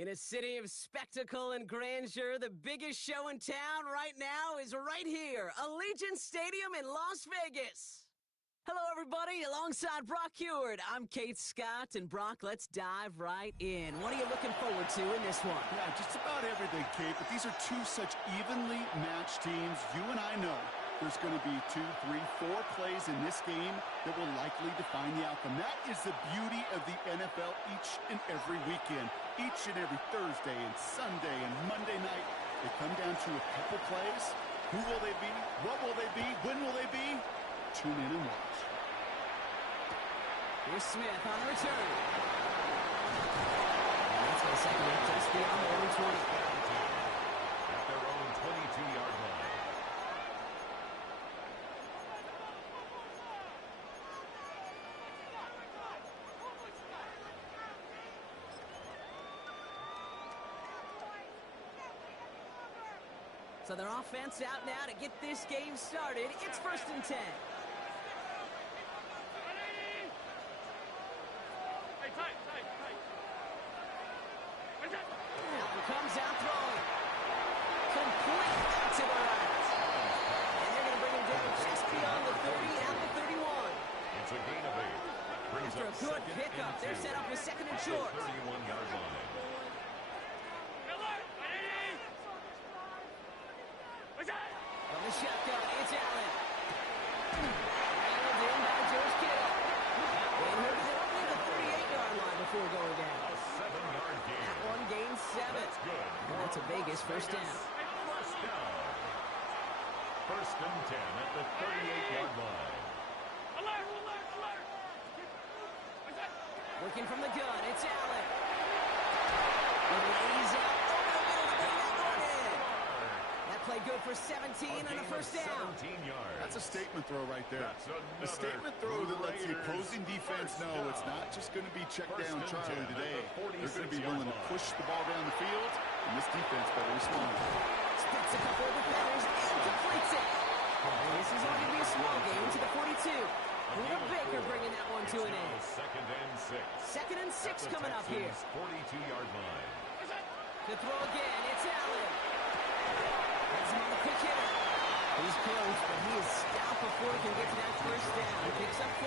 In a city of spectacle and grandeur, the biggest show in town right now is right here, Allegiant Stadium in Las Vegas. Hello, everybody. Alongside Brock Heward, I'm Kate Scott. And Brock, let's dive right in. What are you looking forward to in this one? Yeah, just about everything, Kate. But these are two such evenly matched teams. You and I know there's going to be 2, 3, 4 plays in this game that will likely define the outcome. That is the beauty of the NFL each and every weekend. Each and every Thursday and Sunday and Monday night, they come down to a couple plays. Who will they be? What will they be? When will they be? Tune in and watch. Here's Smith on the return. And that's going to second it just beyond the own 20. At their own 22-yard line. So their offense out now to get this game started. It's 1st and 10. Allen comes out throwing. Complete out to the right. And they're going to bring him down just beyond the 30 at the 31. It's a gain of 8. After a good pickup, they're set up with 2nd and short. 31-yard line. From the shotgun, it's Allen. Handled in by George Kittle. And he'll get it over the 38-yard line before going down. A 7-yard gain. That one gains 7. That's good. And that's a Vegas first down. First down. 1st and 10 at the 38-yard line. Working from the gun, it's Allen. Lays out over the middle to bring that one in. That play good for 17 on the first down. 17 yards. That's a statement throw right there. A That's statement throw that lets the opposing defense know it's not just going to be check down Charlie today. They're going to be willing to push the ball down the field, and this defense better respond. Splits a couple of defenders and completes it. And this is only going to be a small game to the 42. Buda Baker bringing that one to an end. 2nd and 6. 2nd and 6 coming up here. 42-yard line. To throw again, it's Allen. Has him on the quick hitter. He's close, but he is stopped before he can get to that first down. He picks up 4.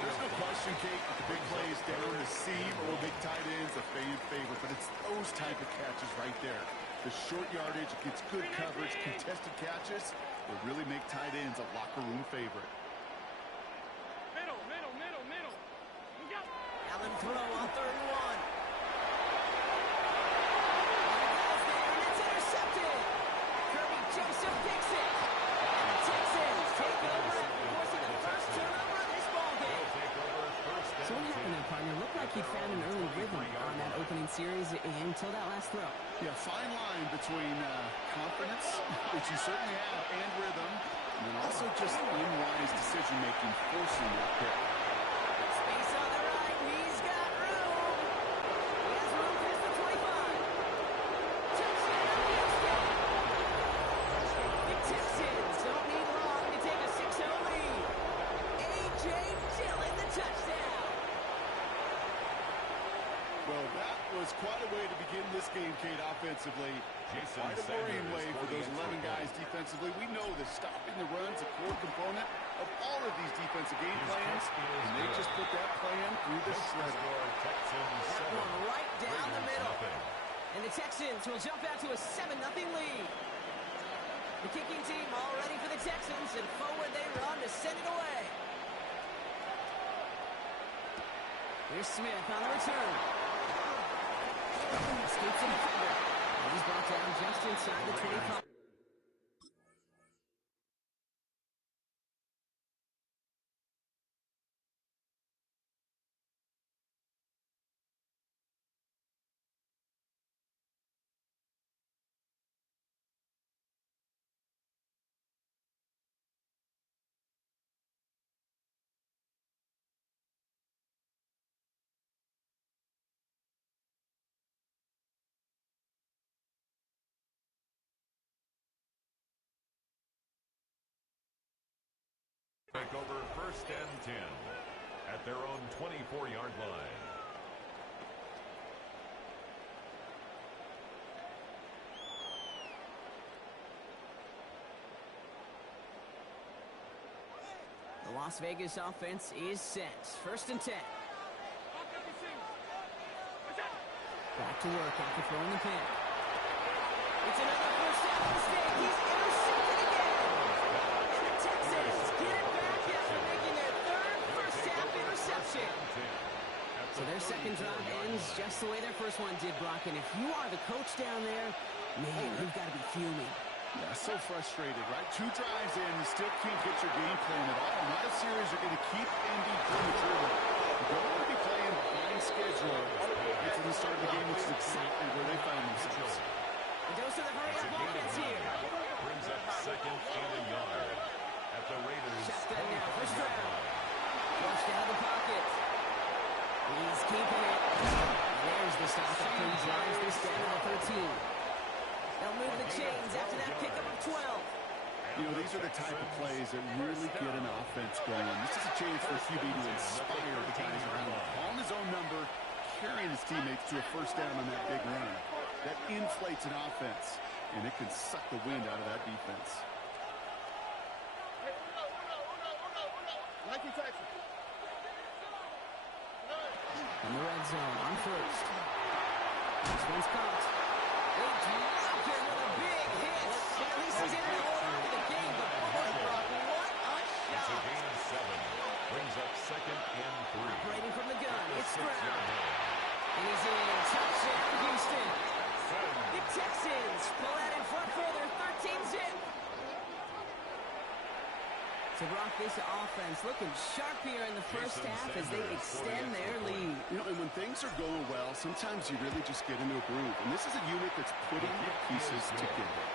There's no question, Kate, that the big plays down the seam or big tight ends a fan favorite, but it's those type of catches right there. The short yardage gets good coverage, contested catches will really make tight ends a locker room favorite. Allen throw on 3rd and 1. And it's intercepted. Kirby Joseph picks it. And the Texans take over, forcing the first turnover of this ballgame. So what happened there, partner? Looked like he found an early rhythm on that opening series until that last throw. Yeah, fine line between confidence, which you certainly have, and rhythm, and then also just unwise decision-making forcing that pick. Space on the right. He's got room. He has room past the 25. Touchdown, Houston. The Texans don't need long to take a 6-0 lead. A.J. Dillon, the touchdown. Well, that was quite a way to begin this game, Kate, offensively. Quite a worrying way for those 11 guys defensively. We know that stopping the run's a core component of all of these defensive game plans, and they just put that plan through the shredder. That one right down the middle. And the Texans will jump out to a 7-0 lead. The kicking team all ready for the Texans, and forward they run to send it away. Here's Smith on the return. Escapes the defender. And he's brought down just inside the 25. Take over 1st and 10 at their own 24-yard line. Las Vegas offense is set. 1st and 10. Back to work after throwing the pick. It's another first down mistake. He's intercepted again. And the Texans get it back after making their 3rd first-half interception. So their second drive ends just the way their first one did, Brock. And if you are the coach down there, man, you've got to be fuming. Yeah, so frustrated, right? 2 drives in, you still can't get your game plan at all. Not a series you're going to keep ending prematurely. You don't want to be playing behind schedule. It's in the start of the game, which is exactly where they found themselves. A dose of the hurry-up offense here. Brings up 2nd and a yard at the Raiders. Shotgun now, first down. Flushed out of the pocket. He's keeping it. There's the stop after he drives this down to the 13. They'll move the chains after that pickup of 12. You know, these are the type of plays that really get an offense going. This is a chance for QB to inspire the guys around him. Calling his own number, carrying his teammates to a first down on that big run. That inflates an offense, and it can suck the wind out of that defense. In the red zone on first. This one's caught. They drop him with a big hit. At least he's in to hold on to the game, but boy, Brock, what a It's a shot. gain of 7. Brings up 2nd and 3. Operating from the gun, it's Stroud. 6-yard line. And he's in. Touchdown, Houston. The Texans pull out in front further, 13-zip. So, Brock, this offense looking sharp here in the first half as they extend their lead. You know, and when things are going well, sometimes you really just get into a groove. And this is a unit that's putting the pieces together.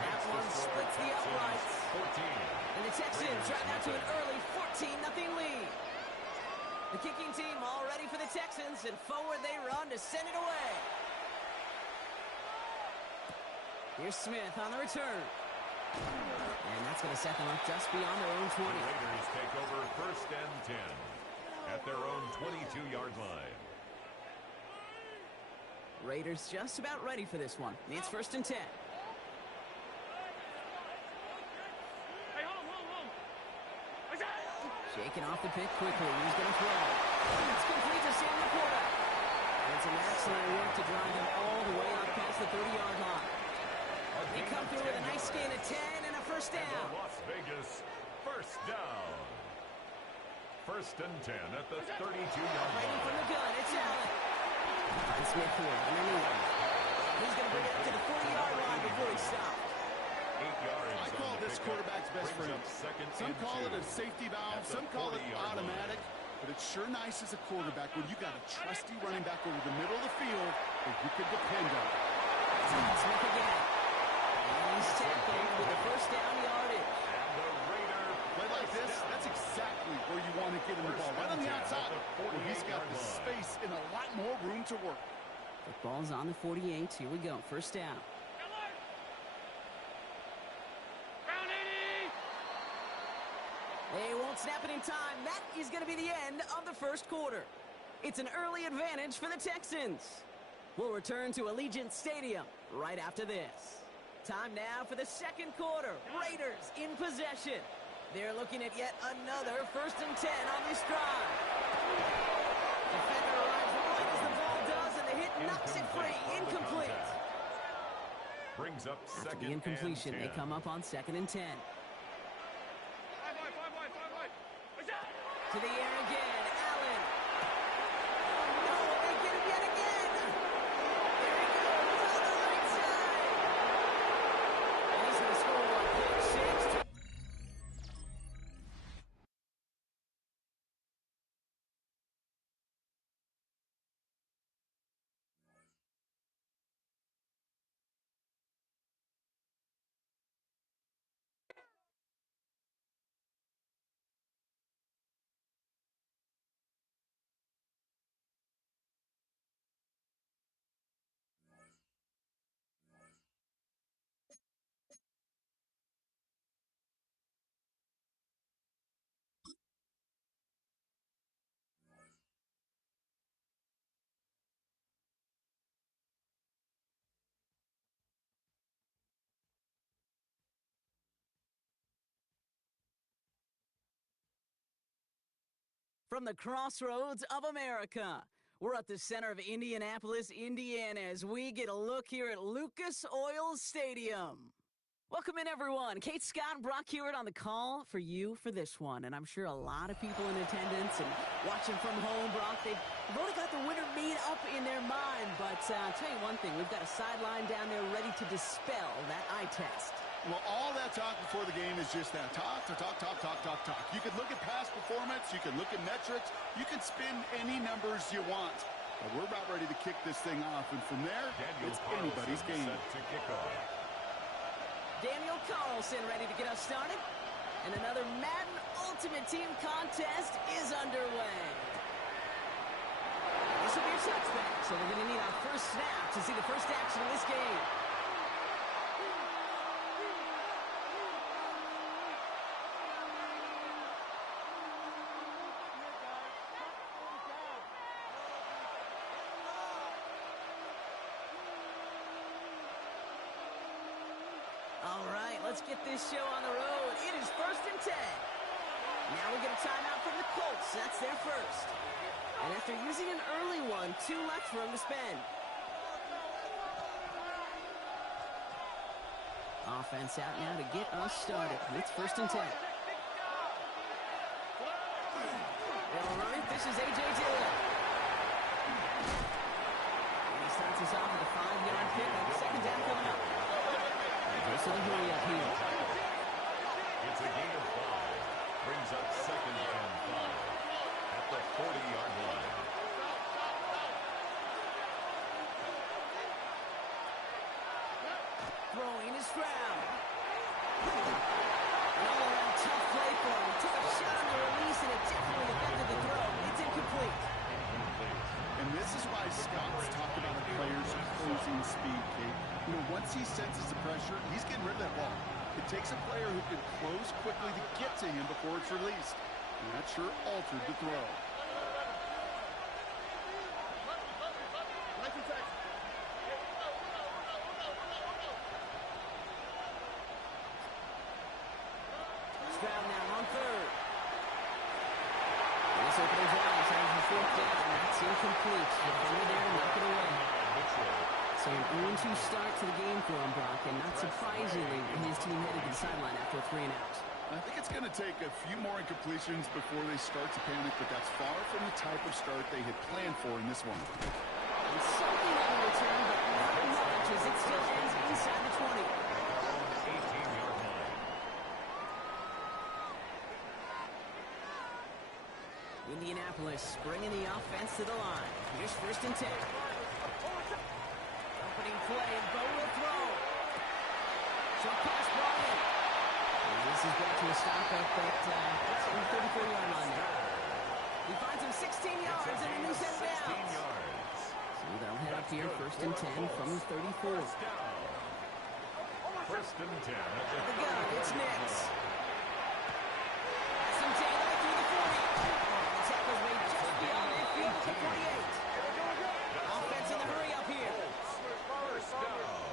That one splits the uprights. 14. And the Texans drive out to an early 14-0 lead. The kicking team all ready for the Texans, and forward they run to send it away. Here's Smith on the return. And that's going to set them up just beyond their own 20. Raiders take over 1st and 10 at their own 22-yard line. Raiders just about ready for this one. It's 1st and 10. Shaking off the pick quickly. He's going to throw. It's complete to Sam Laporta. And some excellent work to drive him all the way up past the 30-yard line. They come through with a nice gain of 10 and a first And down. the Las Vegas first down. 1st and 10 at the 32-yard Fighting from line. the gun, it's Allen. And Smith here, underneath. He's going to bring it up to the 40-yard line before he stops. 8 yards. I call on the this pickup. quarterback's best Brings friend. up 2nd Some and call it 2 a safety valve, at the some call it 40-yard automatic, but it's sure nice as a quarterback when you got a trusty running back over the middle of the field that you can depend on. Smith again. And he's tackled with the first down yardage. And the Raider Play like this, that's exactly where you want to get him the ball, right on the outside, where he's got the space and a lot more room to work. Football's on the 48. Here we go. First down. They won't snap it in time. That is going to be the end of the first quarter. It's an early advantage for the Texans. We'll return to Allegiant Stadium right after this. Time now for the second quarter. Raiders in possession. They're looking at yet another 1st and 10 on this drive. Defender arrives right as the ball does, and the hit knocks it free. Incomplete. brings up After 2nd the incompletion, and they 10. come up on 2nd and 10. To the air again. From the crossroads of America, we're at the center of Indianapolis, Indiana, as we get a look here at Lucas Oil Stadium. Welcome in, everyone. Kate Scott and Brock Hewitt on the call for you for this one. And I'm sure a lot of people in attendance and watching from home, Brock, they've already got the winner made up in their mind. But I'll tell you one thing, we've got a sideline down there ready to dispel that eye test. Well, all that talk before the game is just that. Talk. You can look at past performance. You can look at metrics. You can spin any numbers you want. But we're about ready to kick this thing off. And from there, it's anybody's game. Set to kick off. Daniel Carlson ready to get us started. And another Madden Ultimate Team contest is underway. This will be a touchback, so we're going to need our first snap to see the first action of this game. All right, let's get this show on the road. It is 1st and 10. Now we get a timeout from the Colts. That's their first. And after using an early one, 2 left for him to spend. Offense out now to get us started. It's 1st and 10. They'll run it. This is A.J. Dillon. And he starts us off with a 5-yard pick on the second down coming up. So hurry up here. It's a gain of 5. Brings up 2nd and 5 at the 40-yard line. Throwing is Stroud. An all-around tough play for him. Took a shot on the release, and it definitely affected the throw. It's incomplete. And this is why Scott's talked about a player's closing speed, Kate. You know, once he senses the pressure, he's getting rid of that ball. It takes a player who can close quickly to get to him before it's released. And that sure altered the throw. Stroud now on 3rd. This opening drive has a 4th down. That's incomplete. Defender there to knock it away. So an 0-2 start to the game for him, Brock, and not surprisingly, his team headed to the sideline after a 3-and-out. I think it's going to take a few more incompletions before they start to panic, but that's far from the type of start they had planned for in this one. And something on the return, but not much, as it still ends inside the 20. 18-yard line. Indianapolis bringing the offense to the line. Here's 1st and 10. Opening play, Bo will throw. Short pass ball in. And this is brought to a stop at that 34-yard line there. He finds him 16 yards and a new set of 16 downs. yards. So they'll head up here 1st and 10 from the 34. First down. 1st and 10 at The the gun, it's 34-yard Nix. line. Some Taylor through the 40. The tackle's made just beyond midfield at the 48. Offense in the hurry up here. First down.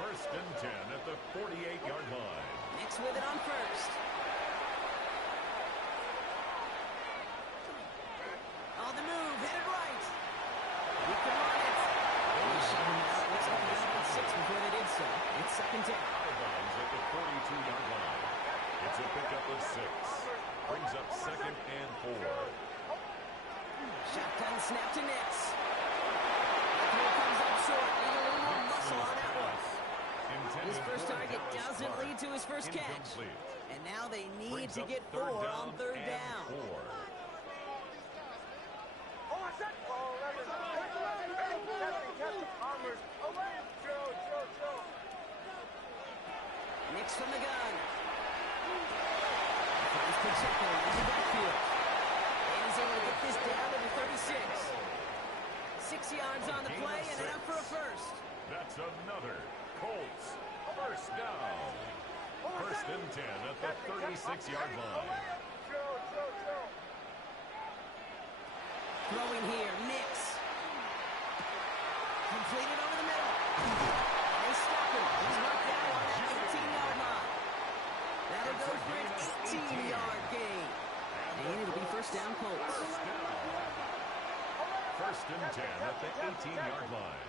1st and 10 at the 48-yard line. Nix with it on 1st. On the move, headed right. We can run it. They shove him out. Looks like they got 6 before they did so. It's 2nd down. Out of bounds at the 42-yard line. It's a pickup of 6. Brings up 2nd and 4. Shotgun snap to Nix. Throw comes up short. Need a little more muscle on that one. His first target doesn't lead to his first catch. And now they need to get 4 on 3rd down. Nix from the gun. Finds Pacheco in the backfield. And he's able to get this down to the 36. 6 yards on the play and enough for a first. That's another Colts first down. 1st and 10 at the 36-yard line. Throwing here, Nix. Completed over the middle. And they stop him. He's knocked down on that 18-yard line. That'll go for an 18-yard gain. And it'll be first down Colts. First and 10 at the 18-yard line.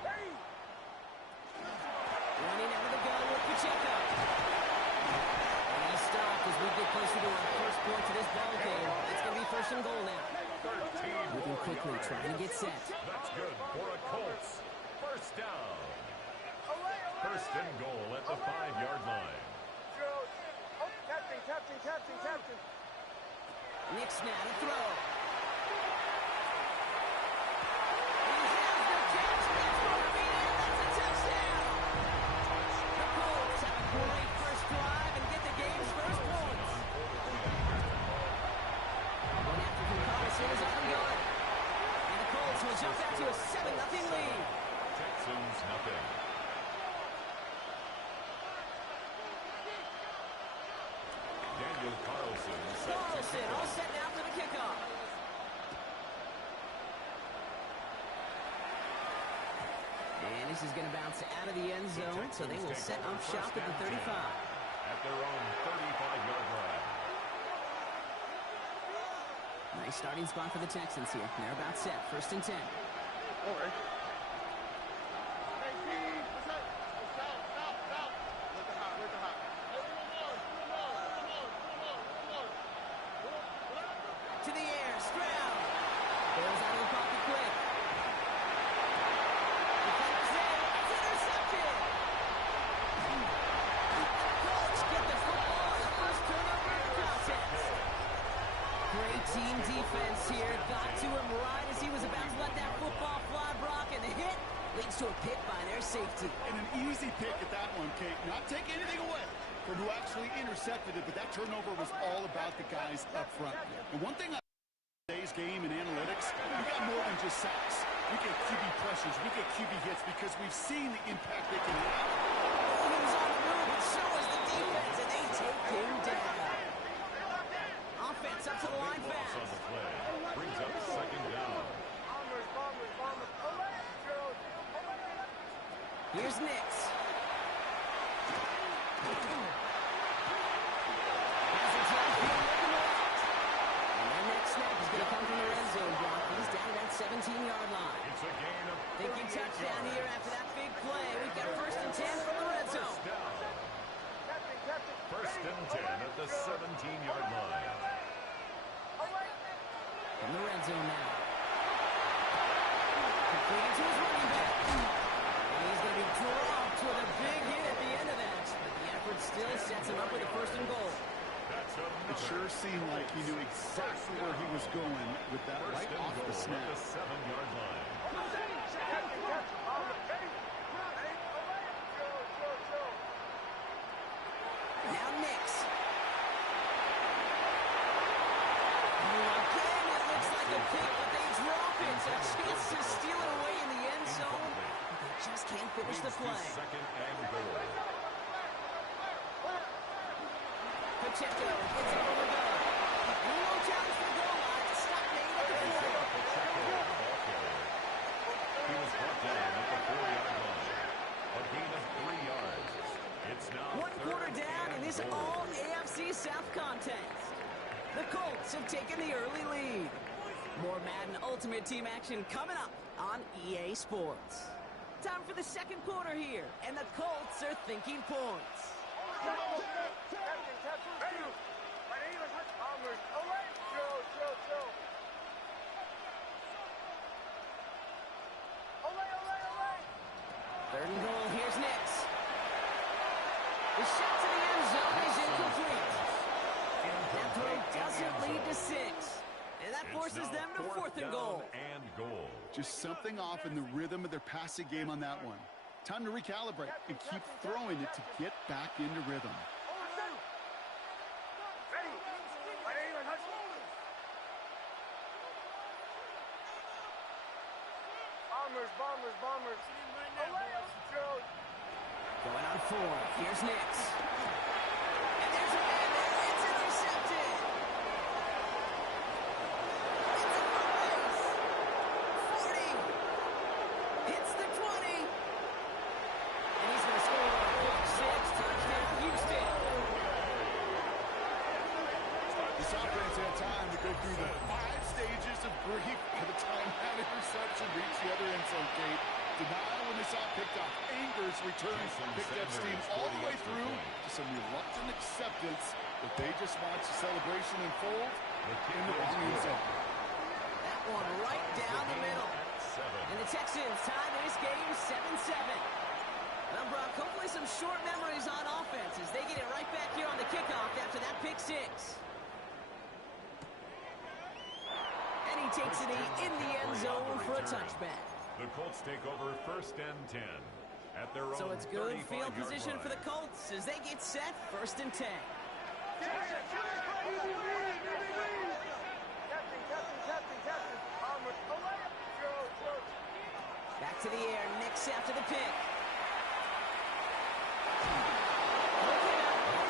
Running out of the gun with Pacheco. And he's stopped as we get closer to our first point to this ball game. It's going to be first and goal now. 13 Moving more quickly, yards. trying to get set. That's good for a Colts. First down. First and goal at the 5-yard line. Nick Snap to throw. He has the catch. That's going to be it. That's a touchdown. The Colts have a great first drive and get the game's first points. One after from Carlson is on guard. And the Colts will jump out to a 7-0 lead. Texans nothing. Daniel Carlson set to Carlson kick all off. set now for the kickoff. And this is going to bounce out of the end zone, so they will set up shop at the 35. At their own 35-yard line. Nice starting spot for the Texans here. They're about set. First and 10. To the air, Stroud. Goes out of the pocket quick. Defenders there. It's intercepted. The Colts get the football on the first turnover of the contest. Great team defense here. Got to him right as he was about to let that football fly, Brock, and the hit leads to a pick by their safety. And an easy pick at that one, Kate. Not take anything away from who actually intercepted it, but that turnover was all about the guys up front. And one thing I today's game in analytics, we got more than just sacks. We get QB pressures, we get QB hits because we've seen the impact they can have. He was on the move, and so was the defense, and they take him down. Offense up to the line Big loss on fast. the play. Brings up second down. Here's Nix. Has a time field looking left. And their next snap is going to come from the red zone block. He's down at that 17-yard line. It's a gain of Thinking 38 touchdown yards. here after that big play. We've got first and 10 from the red zone. First down. First and 10 at the 17-yard line. From the red zone now. Completed to his running back. And he's going to be dropped with a big hit at the end of that. But the effort still sets him up with a first and goal. That's It another sure seemed like he knew exactly where he was going with that first right and off goal the snap. at the 7-yard line. Now Nix. Oh, again, it looks like a pick, but they drop it. A chance to steal it away in the end zone. But they just can't finish the Leads to play. second and goal. Pacheco gets it over the goal. No challenge for the goal line. Stop made at the 40. Pacheco, the ball carrier. He was brought down at the 4-yard line. A gain of 3 yards. It's now One quarter third down in and this goal. all AFC South contest. The Colts have taken the early lead. More Madden Ultimate Team action coming up on EA Sports. Time for the second quarter here, and the Colts are thinking points. Third and goal, here's Nix. The shot to the end zone is incomplete. That throw doesn't lead to 6. And that It's forces now them to fourth and down goal. and goal. Just something off in the rhythm of their passing game on that one. Time to recalibrate and keep throwing it to get back into rhythm. Bombers. Going on 4. Here's Nix. And there's a man there. It's intercepted. It's a race. 40. Hits the 20. And he's going to score a quick 6. Touchdown, Houston. This offense had time to go through the 5 grief by the time that interception reached the other end zone gate. Denial when they saw it picked up. Angers returns, picked up steam all the way through to some reluctant acceptance that they just watched the celebration unfold in the wrong end zone. That one right down the middle. And the Texans tie this game 7-7. Well, Brock, hopefully some short memories on offense as they get it right back here on the kickoff after that pick six. And he takes it in the end zone for a touchback. The Colts take over 1st and 10 at their own 35-yard line. So it's good field position for the Colts as they get set 1st and 10. Back to the air, Nix after the pick.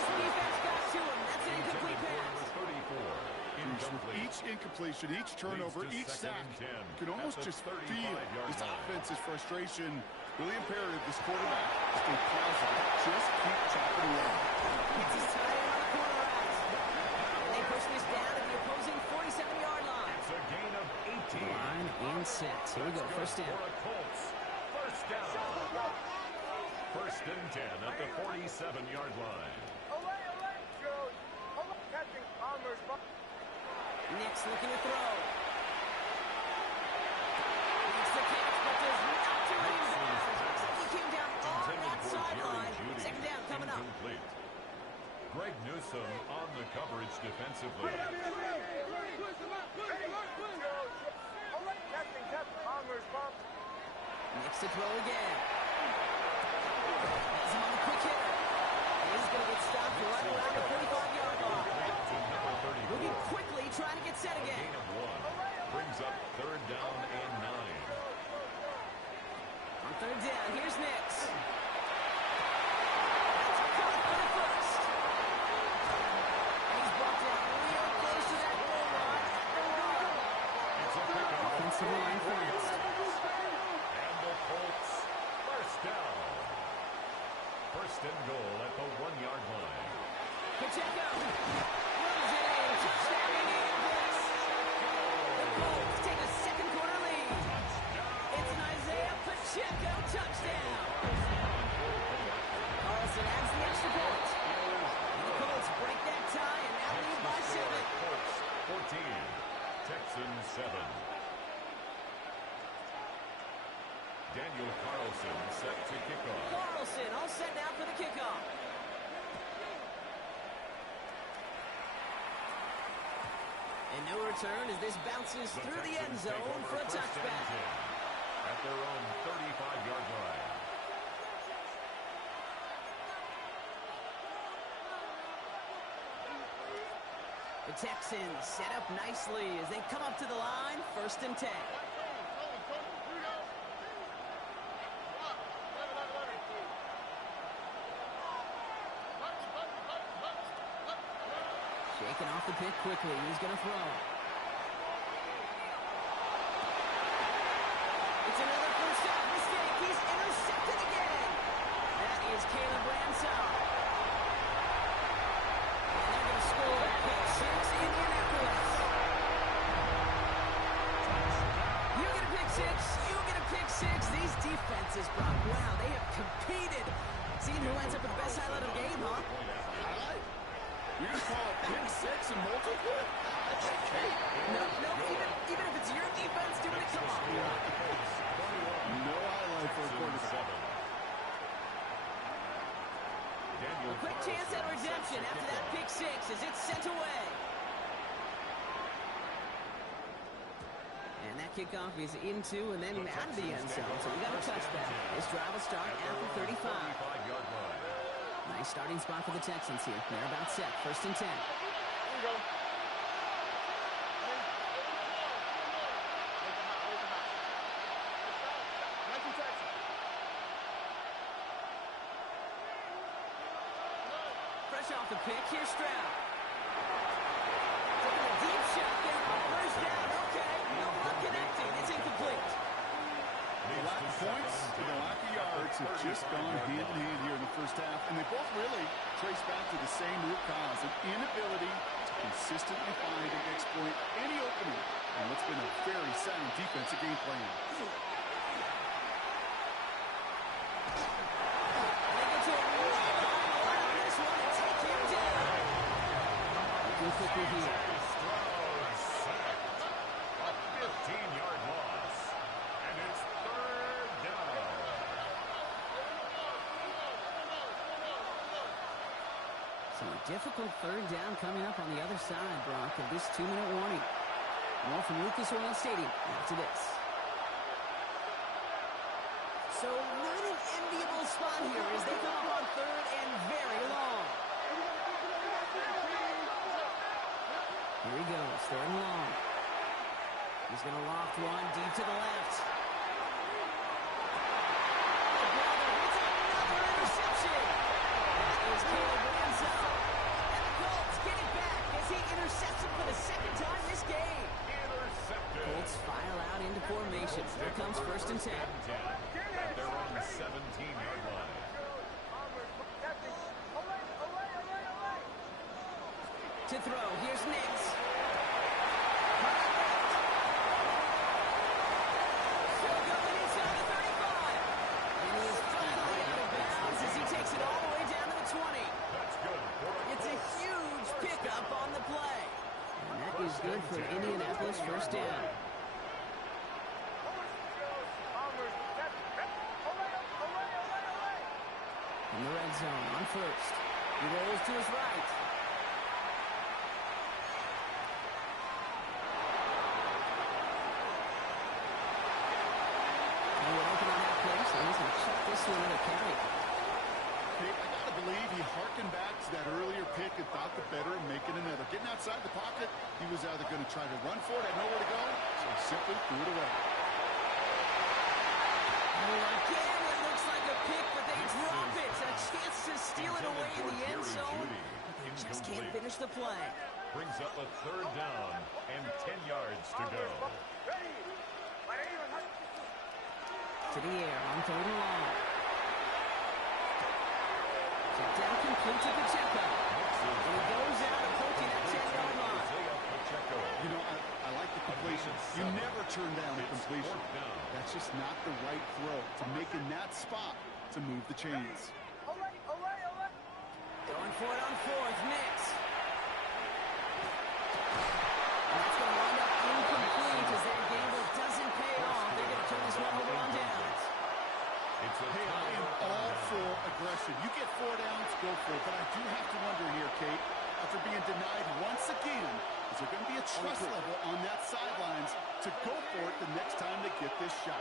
The defense got to him. That's an incomplete pass. Incomplete. Each incompletion, each turnover, each sack, you can almost just feel this offense's frustration. Really imperative this quarterback stay positive. Just keep chopping away. Gets his tight end on the corner route. And they push this down at the opposing 47-yard line. It's a gain of 18. Line and set. Here we go, first down. For a Colts. First down. 1st and 10 at the 47-yard line. Nix looking to throw. Makes the catch, but does not do it in bounds. Looks like he came down on that sideline. 2nd down coming up. Incomplete. Greg Newsome on the coverage defensively. Nix to throw again. Has him on the quick hitter. He's going to get stopped right around the 45-yard line. Moving quickly, trying to get set again. Gain of 1. Brings up 3rd down and 9. On 3rd down, here's Nix. That's caught for the first. And he's brought down real close to that goal line at the run. It's a pickup. Offensive line fast. And the Colts, 1st down. 1st and goal at the 1-yard line. Pacheco runs it in. Touchdown, Indianapolis. The Colts take a 2nd quarter lead. It's an Isaiah Pacheco touchdown. Carlson adds the extra point. And the Colts break that tie and now lead by 7. Colts 14, Texans 7. Daniel Carlson set to kick off. Carlson all set now for the kickoff. And no return as this bounces through the end zone for a touchback. At their own 35-yard line. The Texans set up nicely as they come up to the line, 1st and 10. Shaking off the pick quickly. He's going to throw. It's another first down mistake. He's intercepted again. That is Caleb Ransall. And they're going to score pick 6 in Indianapolis. You get a pick 6. You get a pick 6. These defenses, Brock, wow, they have competed. Seeing who ends up with the best highlight of the game, huh? Highlight? You just call it pick 6 and multiple? That's okay. No, even if it's your defense doing it, come on. No highlight for a quarterback. A quick chance at redemption after that pick 6 as it's sent away. And that kickoff is into and then out of the end zone, so we got a touchback. This drive will start at the 35. 35-yard line. Nice starting spot for the Texans here. They're about set. 1st and 10. Fresh off the pick, here's Stroud. Taking a deep shot there. 1st down. Okay, no one connecting. It's incomplete. The lack of points and the lack of yards have just gone hand in hand here in the first half, and they both really trace back to the same root cause, an inability to consistently find and exploit any opening. And let's be been a very sound defensive game plan. They get to a really high line on this one and take him down. Looking quickly here. Stroud sacked. A 15-yard loss. And it's third down. So a difficult third down coming up on the other side, Brock, of this 2-minute warning. More from Lucas Oil Stadium after this. So not an enviable spot here as they come up on third and very long. Here he goes, third and long. He's going to loft one deep to the left. Oh, brother, it's another interception. That is Caleb Ramsell. And the Colts get it back as he intercepts him for the second time this game. Intercepted. Colts file out into formation. Here comes first and 10. At their own 17-yard line. To throw, here's Nix. Still going inside the 35. And he is finally out of bounds as he takes it all the way down to the 20. That's good. It's a huge pickup on the play. And that is good for Indianapolis first down. In the red zone on first. He rolls to his right. And we're open on that play, so he's going to check this one at a carry. I gotta believe he harkened back to that earlier pick and thought the better of making another. Getting outside the pocket, he was either going to try to run for it, had nowhere to go, so he simply threw it away. Again, it looks like a pick, but they drop it. A chance to steal it away in the end zone. But they just can't finish the play. Brings up a third down and 10 yards to go. To the air on third and long. Check down complete to Pacheco. And he goes out approaching that 10-yard line. You know, I like the completion. You never turn down a completion. That's just not the right throw to make in that spot to move the chains. Going for it on fourth, Nix. And that's going to wind up incomplete as that gamble doesn't pay off. They're going to turn this one over on downs. Hey, I am all for aggression. You get 4 downs, go for it. But I do have to wonder here, Kate, after being denied once again, is there going to be a trust level on that sidelines to go for it the next time they get this shot?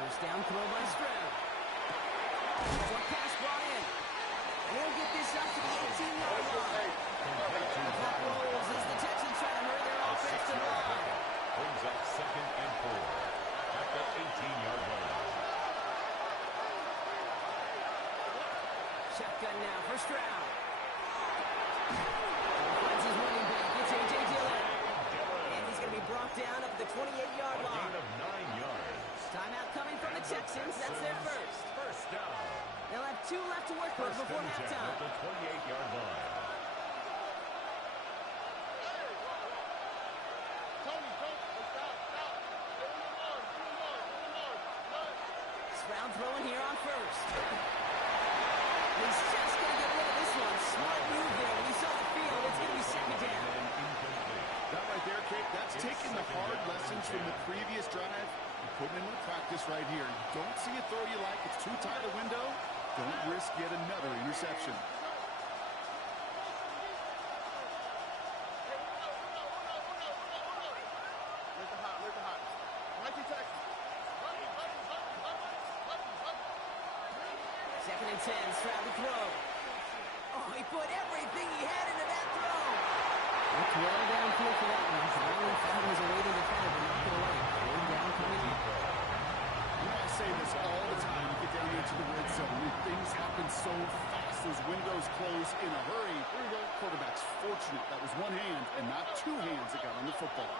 First down throw by Stroud. Short pass brought in. And he'll get this up to the 18-yard line. The clock rolls as the Texans try to hurry their offense to the line. Brings up second and 4 at the 18-yard line. Shotgun now for Stroud. Finds his running back. It's A.J. Dillon. And he's going to be brought down up at the 28-yard A line. gain of 9 yards. Timeout coming from the Texans. That's their first. First down. They'll have 2 left to work with First before and 10 halftime. at the 28-yard line. Stroud throwing here on first. He's just going to get rid of this one. Smart move there. When he saw the field, it's going to be second down. That right there, Kate, that's taking the hard lessons from the previous drive and putting them into practice right here. You don't see a throw you like, it's too tight a window, don't risk yet another interception. Second and 10, Stroud to throw. Oh, he put everything he had into that throw. Looked well downfield for that one. Finally found his way to the defender, but knocked it away. Third down coming up. You know, I say this all the time. You get down here to the red zone, and things happen so fast. Those windows close in a hurry. Quarterback's fortunate. That was one hand and not 2 hands that got on the football.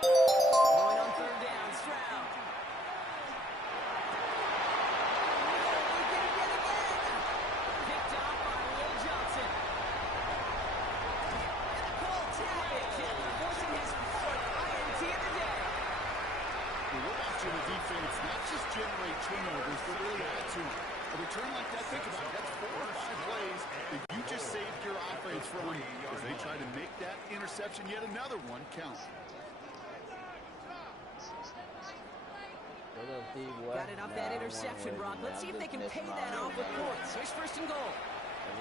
Going on third down, Stroud. Oh, he did it yet again. Picked run as they try to make that interception, yet another one, count. Got it off that interception, Brock. Let's see if they can pay that off with points. Here's first and goal.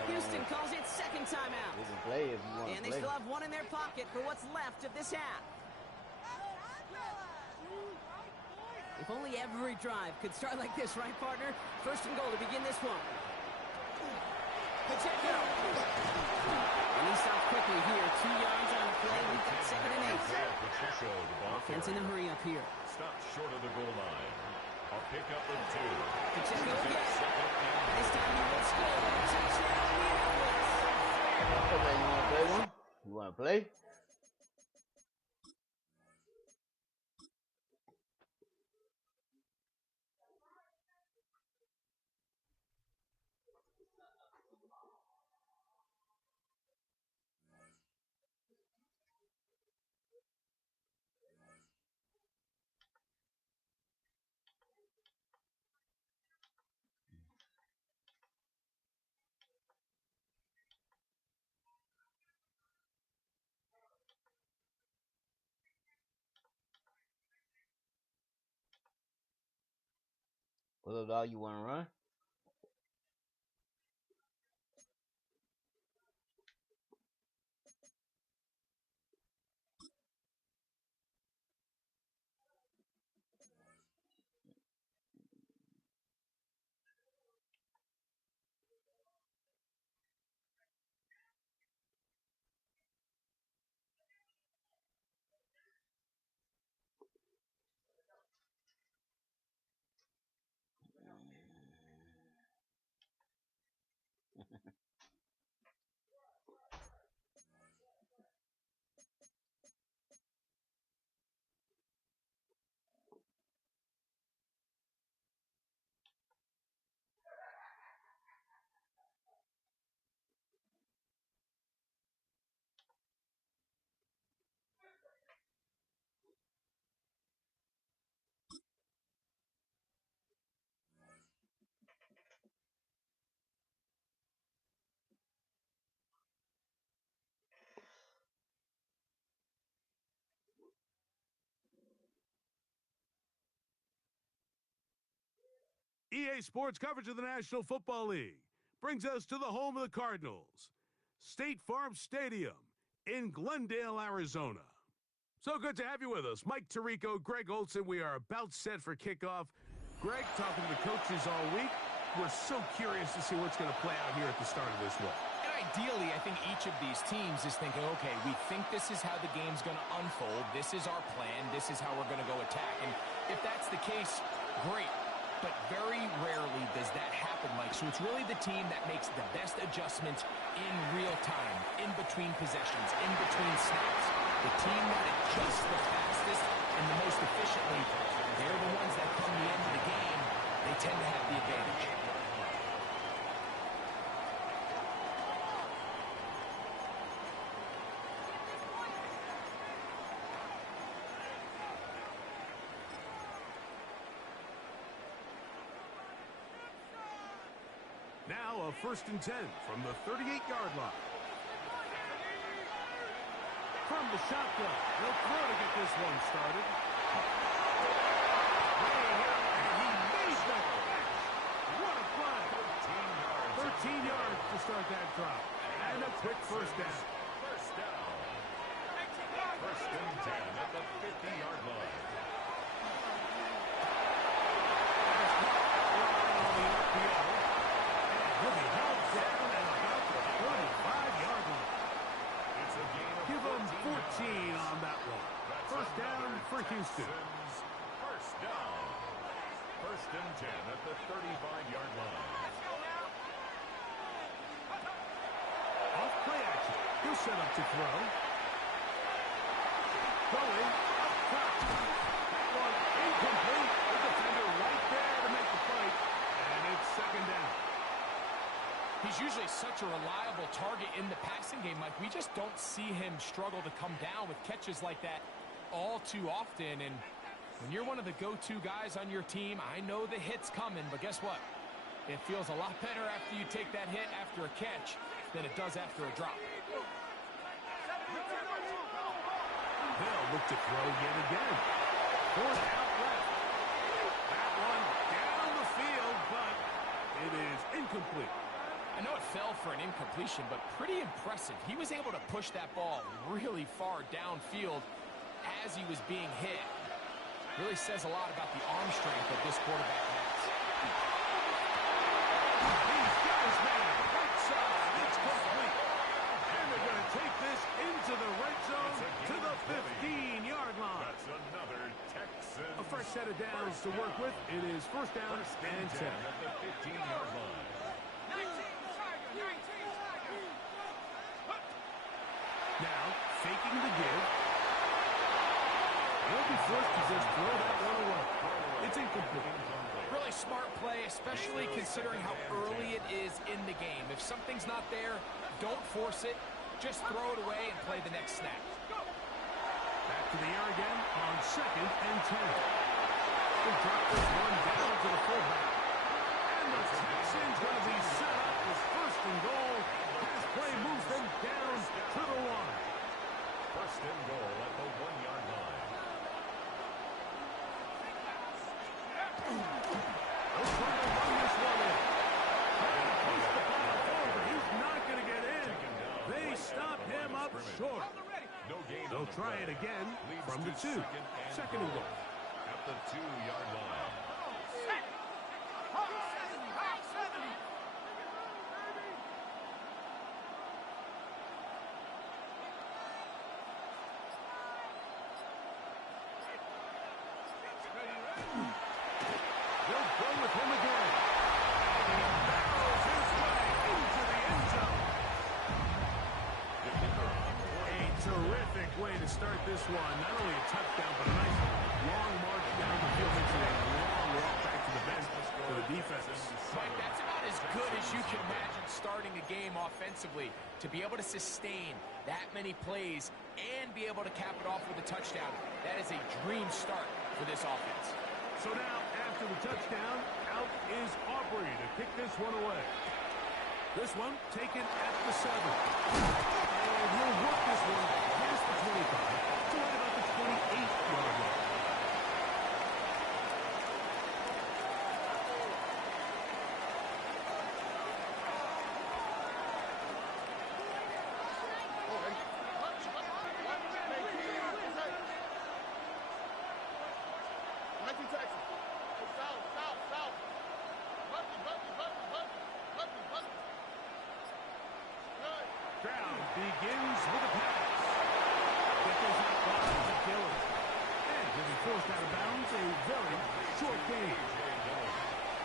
Houston calls it second timeout. And they still have one in their pocket for what's left of this half. If only every drive could start like this, right, partner? First and goal to begin this one. Pacheco. And he stopped quickly here. 2 yards on the play. We've got 2nd and 8. Pacheco, the ball Offense in a hurry up here. Stop short of the goal line. I'll pick up with 2. Pacheco again. This time he will score. Touchdown, Indianapolis. Okay, you want to play one? You want to play? What up, dog? You want to run? EA Sports coverage of the National Football League brings us to the home of the Cardinals, State Farm Stadium in Glendale, Arizona. So good to have you with us. Mike Tirico, Greg Olson. We are about set for kickoff. Greg, talking to the coaches all week. We're so curious to see what's going to play out here at the start of this one. And ideally, I think each of these teams is thinking, okay, we think this is how the game's going to unfold. This is our plan. This is how we're going to go attack. And if that's the case, great. But very rarely does that happen, Mike. So it's really the team that makes the best adjustments in real time, in between possessions, in between snaps. The team that adjusts the fastest and the most efficiently, they're the ones that come the end of the game. They tend to have the advantage. Now a 1st and 10 from the 38-yard line. From the shotgun, they'll throw to get this one started. And he made that catch. What a play. 13 yards to start that drop. And a quick first down. First down. 1st and 10 at the 50-yard line. He'll be held down at about the 45-yard line. It's a gain of Give them 14 on that one. First down for Houston. First down. 1st and 10 at the 35-yard line. Off play action. He'll set up to throw. Throwing up front. That one incomplete. The defender right there to make the fight. And it's 2nd down. He's usually such a reliable target in the passing game, Mike. We just don't see him struggle to come down with catches like that all too often. And when you're one of the go-to guys on your team, I know the hit's coming, but guess what? It feels a lot better after you take that hit after a catch than it does after a drop. They'll look to throw yet again. Fourth out left. That one down the field, but it is incomplete. I know it fell for an incompletion, but pretty impressive. He was able to push that ball really far downfield as he was being hit. Really says a lot about the arm strength that this quarterback has. He's got his man. Right side. It's complete. And they're going to take this into the red zone to the 15-yard line. That's another Texan. A fresh set of downs to work with. It is first down and 10. At the 15-yard line. Now, faking the give. He'll be forced to just throw that one away. It's incomplete. Really smart play, especially considering how early it is in the game. If something's not there, don't force it. Just throw it away and play the next snap. Back to the air again on second and 10. They drop this one down to the fullback. And the Texans going to be set up with first and goal. This play moves them down to the one. First and goal at the 1-yard line. They'll try to run this one in. Trying to push the ball forward. He's not going to get in. They stop him up short. No gain. They'll try it again from the 2. Second and goal. At the 2-yard line. They'll go with him again. He barrels his way into the end zone. A terrific way to start this one. Not only a touchdown, but a nice long march down the field. Makes it a long walk back to the bench for the defense. Mike, that's about as good as you can imagine starting a game offensively. To be able to sustain that many plays and be able to cap it off with a touchdown, that is a dream start for this offense. So now, after the touchdown, out is Aubrey to kick this one away. This one taken at the 7. And he'll work this one past the 25 to right about the 28-yard line. Stroud begins with a pass. That goes out wide to Dillon. And he'll be forced out of bounds. A very short game.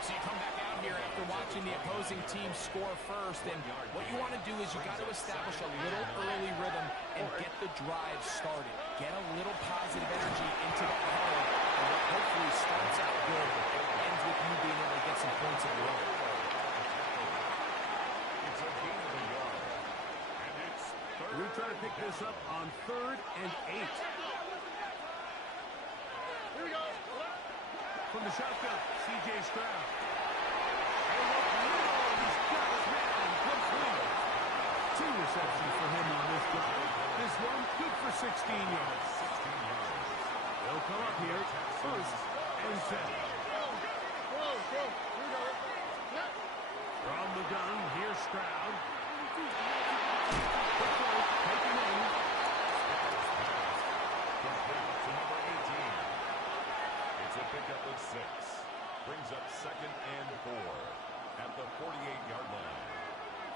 So you come back out here after watching the opposing team score first, and what you want to do is you got to establish a little early rhythm and get the drive started. Get a little positive energy into the huddle, and what hopefully starts out good and ends with you being able to get some points of your own. It's a gain of a yard. And it's third. We try to pick this up on 3rd and 8. Here we go. From the shotgun, C.J. Stroud. And up middle, he's got his man complete. 2 receptions for him on this drive. This one good for 16 yards. 16 yards. They'll come up here, first and 10. From the gun, here's Stroud. The throw, taken in. Complete to number 18. It's a pickup of 6. Brings up second and 4 at the 48-yard line.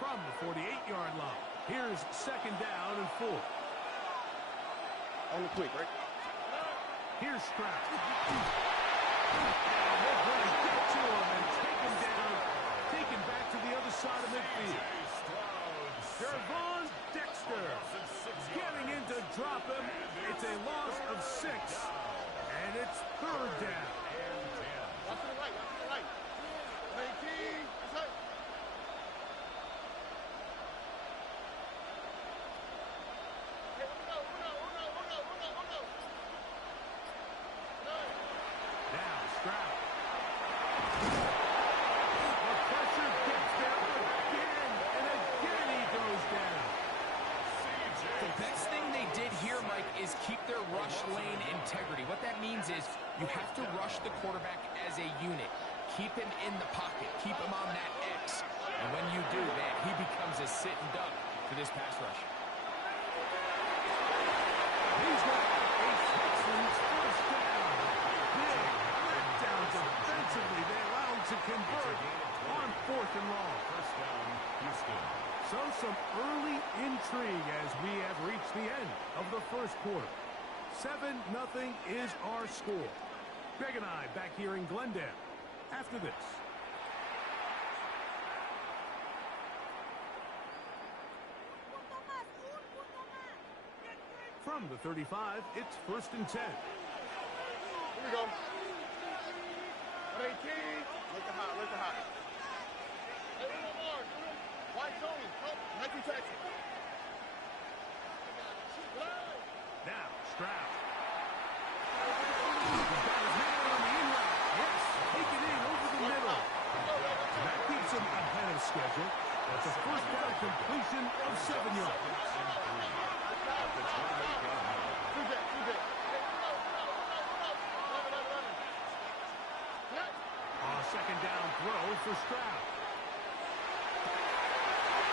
From the 48-yard line, here's second down and 4. On the quick, right? Here's Stroud. And they're going to get to him and take him down, take him back to the other side of midfield. Gervon Dexter getting in to drop him. It's a loss of 6, and it's third down. Watch to the right, watch to the right. Play key. That's it. Hey, uno. Now Stroud. The pressure integrity. What that means is you have to rush the quarterback as a unit. Keep him in the pocket. Keep him on that X. And when you do, man, he becomes a sitting duck for this pass rush. He's got a Texans first down. Big letdown defensively. They allow him to convert on 4th and long. First down, Houston. So some early intrigue as we have reached the end of the first quarter. 7-0 is our score. Greg and I back here in Glendale after this. From the 35, it's 1st and 10. Here we go. 18. Look at high. Hey, one more. White zone. Nike Texas. Now, Stroud. He's got his man on the in route. Yes, take it in over the middle. That keeps him ahead of schedule. That's a first down completion of 7 yards. Second down throw for Stroud.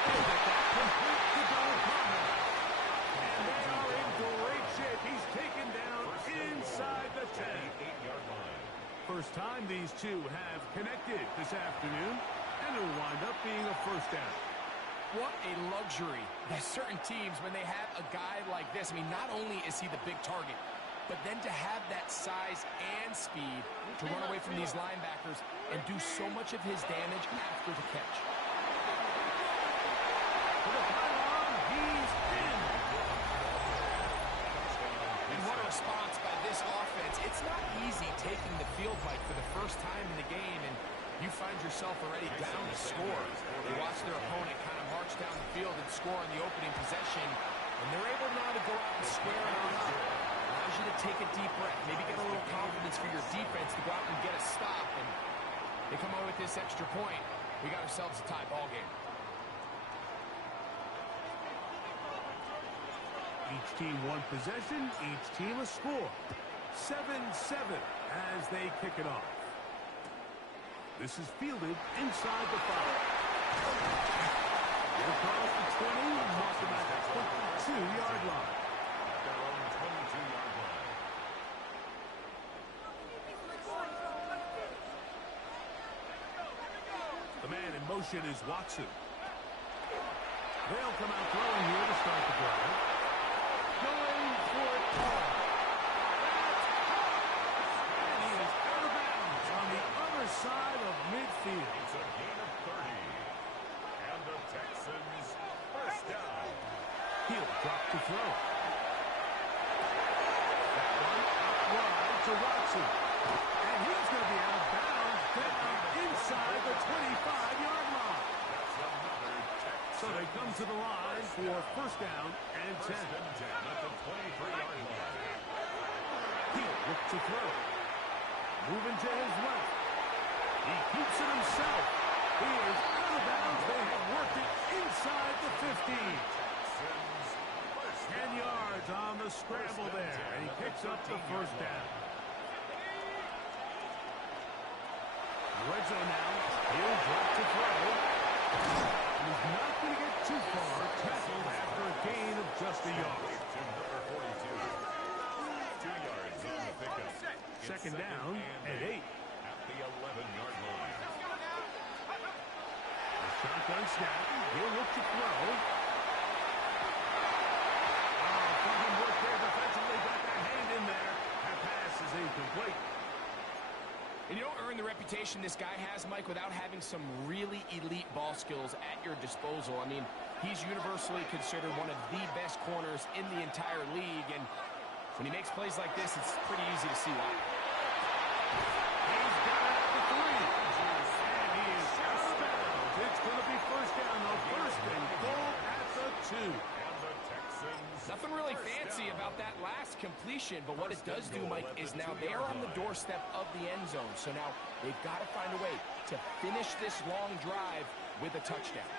Complete to Donald Palmer. And they are in great shape. He's taken down inside the 10. 8-yard line. First time these two have connected this afternoon, and it'll wind up being a first down. What a luxury. There's certain teams, when they have a guy like this, I mean, not only is he the big target, but then to have that size and speed to run away from these linebackers and do so much of his damage after the catch. For the pylon, he's in. And what a response by this offense. It's not easy taking the field, Mike, for the first time in the game, and you find yourself already down to score. You watch their opponent kind of march down the field and score on the opening possession, and they're able now to go out and square it on up. Allows you to take a deep breath, maybe get a little confidence for your defense to go out and get a stop, and they come away with this extra point. We got ourselves a tie ball game. Each team one possession, each team a score. 7-7 as they kick it off. This is fielded inside the 5. Across the 20, mark him at the 22-yard line. Their own 22-yard line. The man in motion is Watson. They'll come out throwing here to start the drive. Going for it all. And he is out of bounds on the other side of midfield. It's a gain of 30. And the Texans first down. He'll drop to throw. That one out wide to Watson. And he's going to be out of bounds down inside the 25-yard line. That's another Texan. So they come to the line for first down and 10. First and 10 at the 23-yard line. He'll look to throw. Moving to his left. He keeps it himself. He is out of bounds. They have worked it inside the 15. Texans first 10 yards on the scramble there. And he picks up the first down. Red zone now. He'll drop to throw. He's not going to get too far. Tackled after a gain of just a yard. to number 42. 2 yards on the pickup. It's Second down and 8. at the 11-yard line. Shotgun snap. He'll look to throw. Fucking work there defensively. Got that hand in there. That pass is incomplete. And you don't earn the reputation this guy has, Mike, without having some really elite ball skills at your disposal. I mean, he's universally considered one of the best corners in the entire league, and when he makes plays like this, it's pretty easy to see why. He's got it at the 3. And he is out of bounds. It's going to be first down, though. First and goal at the 2. And the Texans Nothing really first fancy down. about that last completion, but what it does do, Mike, is now they are on the doorstep of the end zone. So now they've got to find a way to finish this long drive with a touchdown.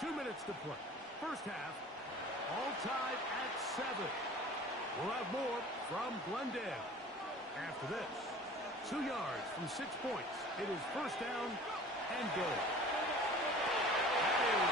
2 minutes to play. First half, All tied at 7. We'll have more from Glendale. After this, 2 yards from 6 points. It is first down and goal. That is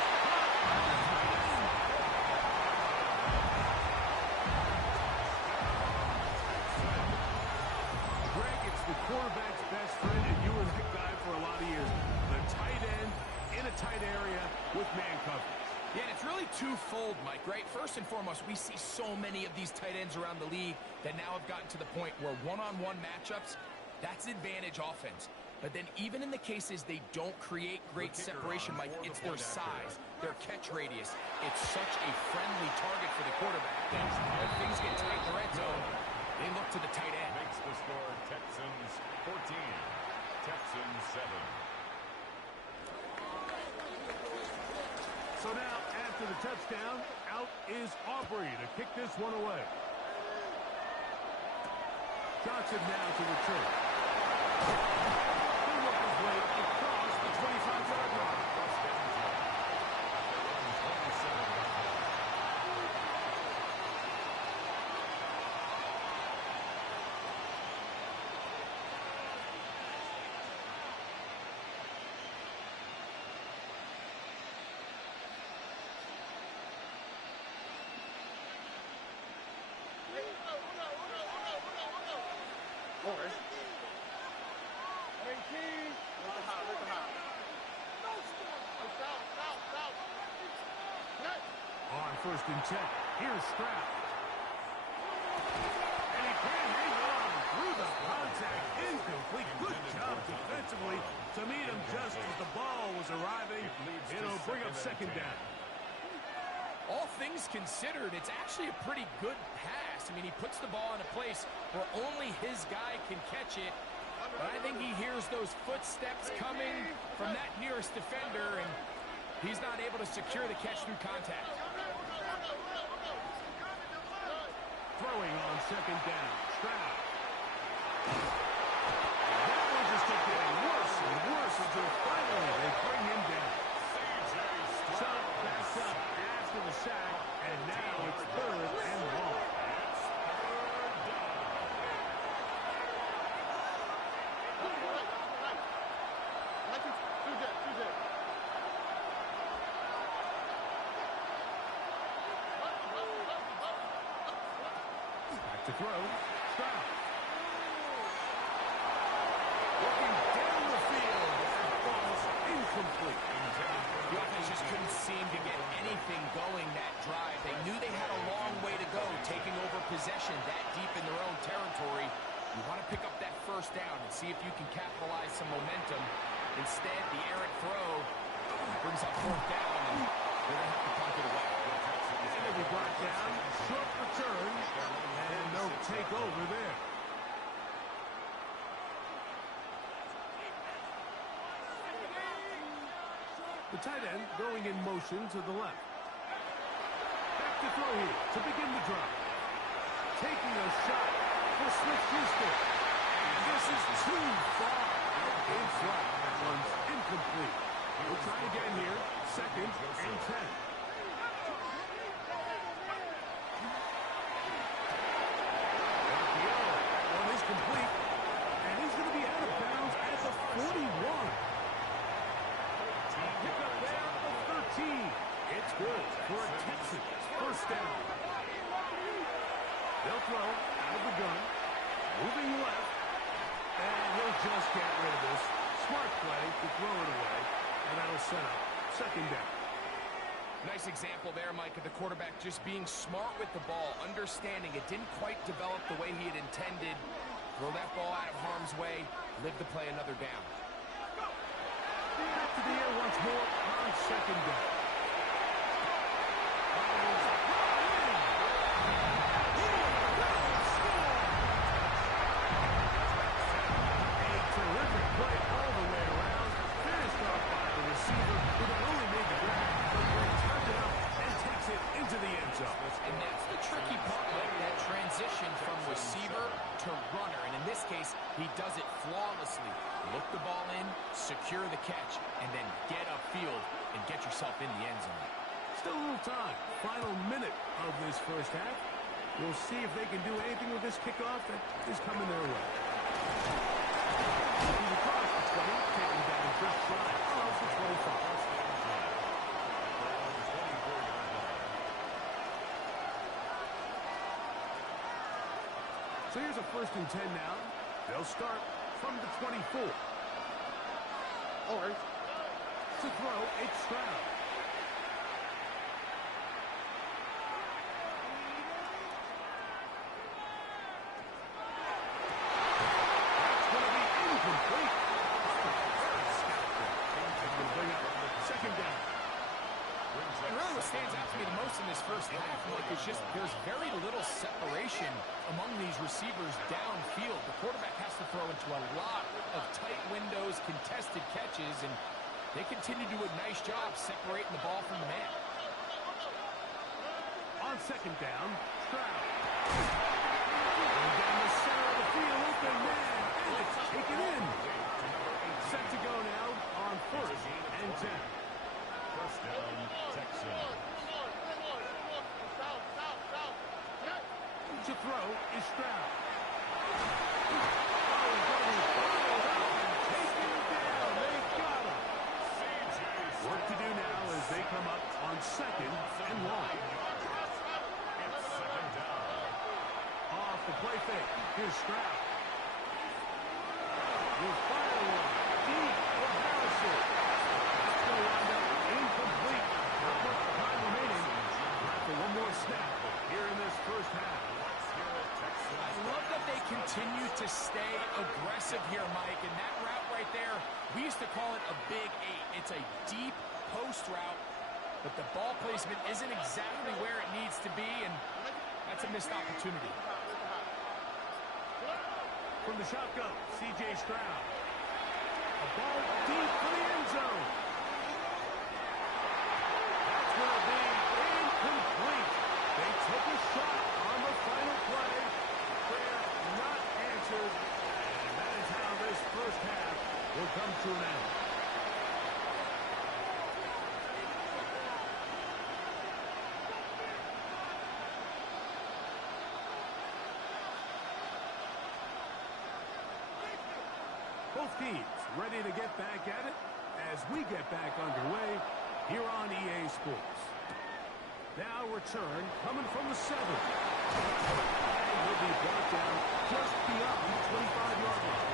Greg, it's the quarterback's best friend, and you were that guy for a lot of years. The tight end in a tight area with man coverage. Yeah, and it's really twofold, Mike, right? First and foremost, we see so many of these tight ends around the league that now have gotten to the point where one-on-one matchups, that's advantage offense. But then even in the cases they don't create great separation, Mike, it's their size, their catch radius. It's such a friendly target for the quarterback. When things get tight in the red zone, they look to the tight end. Makes the score Texans 14, Texans 7. So now, after the touchdown, out is Aubrey to kick this one away. Johnson now to return. He'll work his way across the 25-yard line. On first and 10, here's Stroud. And he can't hang on through the contact. Incomplete. Good job defensively to meet him just as the ball was arriving. It'll bring up second down. All things considered, it's actually a pretty good pass. I mean, he puts the ball in a place where only his guy can catch it. But I think he hears those footsteps coming from that nearest defender, and he's not able to secure the catch through contact. Throwing on second down. Stroud. That one just kept getting worse and worse until finally they bring him down. So backs up after the sack, and now it's third and long. To throw, Stroud. Looking down the field, and falls incomplete. The offense just couldn't seem to get anything going that drive. They knew they had a long way to go, taking over possession that deep in their own territory. You want to pick up that first down and see if you can capitalize some momentum. Instead, the errant throw brings up fourth down, and they're going to have to punt it away. And it'll be brought down, short return, and no takeover there. The tight end going in motion to the left. Back to throw here to begin the drive. Taking a shot for Smith-Schuster. And this is too far out in front. That one's incomplete. We'll try again here. Second and 10. Complete, and he's going to be out of bounds at the 41. Pick up there at the 13. It's good for a Texans first down. They'll throw out of the gun, moving left, and he'll just get rid of this. Smart play to throw it away, and that'll set up second down. Nice example there, Mike, of the quarterback just being smart with the ball, understanding it didn't quite develop the way he had intended. Throw that ball out of harm's way, live to play another down. Back to the air once more on second down. A terrific play all the way around. Finished off by the receiver who not only made the grab, but then turned it up and takes it into the end zone. And that's the tricky part, Mike, that transition from receiver to runner. And in this case, he does it flawlessly. Look the ball in, secure the catch, and then get upfield and get yourself in the end zone. Still a little time. Final minute of this first half. We'll see if they can do anything with this kickoff that is coming their way. He's across the 20, taking down just shy of the 25. So here's a 1st and 10 now. They'll start from the 24. All right. To throw, it's Stroud. That's going to be incomplete. Very scout there. That's going to bring up 2nd down. And really what stands out to me the most in this first half, Mike, is just there's very little separation among these receivers downfield. The quarterback has to throw into a lot of tight windows, contested catches, and they continue to do a nice job separating the ball from the man. On 2nd down, Stroud. Going down the center of the field, open man, and it's taken in. Set to go now on 1st and 10. 1st down, Texans. To throw is Stroud. Oh, he's going to be followed up and taken down. They got him. Work to do now as they come up on 2nd and long. It's 2nd down. Off the play fake. Here's Stroud. Will fire one. Deep for Harrison. It's going to wind up incomplete. Not much time remaining. For one more snap here in this first half. I love that they continue to stay aggressive here, Mike, and that route right there, we used to call it a big 8. It's a deep post route, but the ball placement isn't exactly where it needs to be, and that's a missed opportunity. From the shotgun, C.J. Stroud. A ball deep for the end zone. That's going to be incomplete. They took a shot on the final play. Prayer not answered. And that is how this first half will come to an end. Both teams ready to get back at it as we get back underway here on EA Sports. Now return coming from the 7. And will be brought down just beyond the 25-yard line.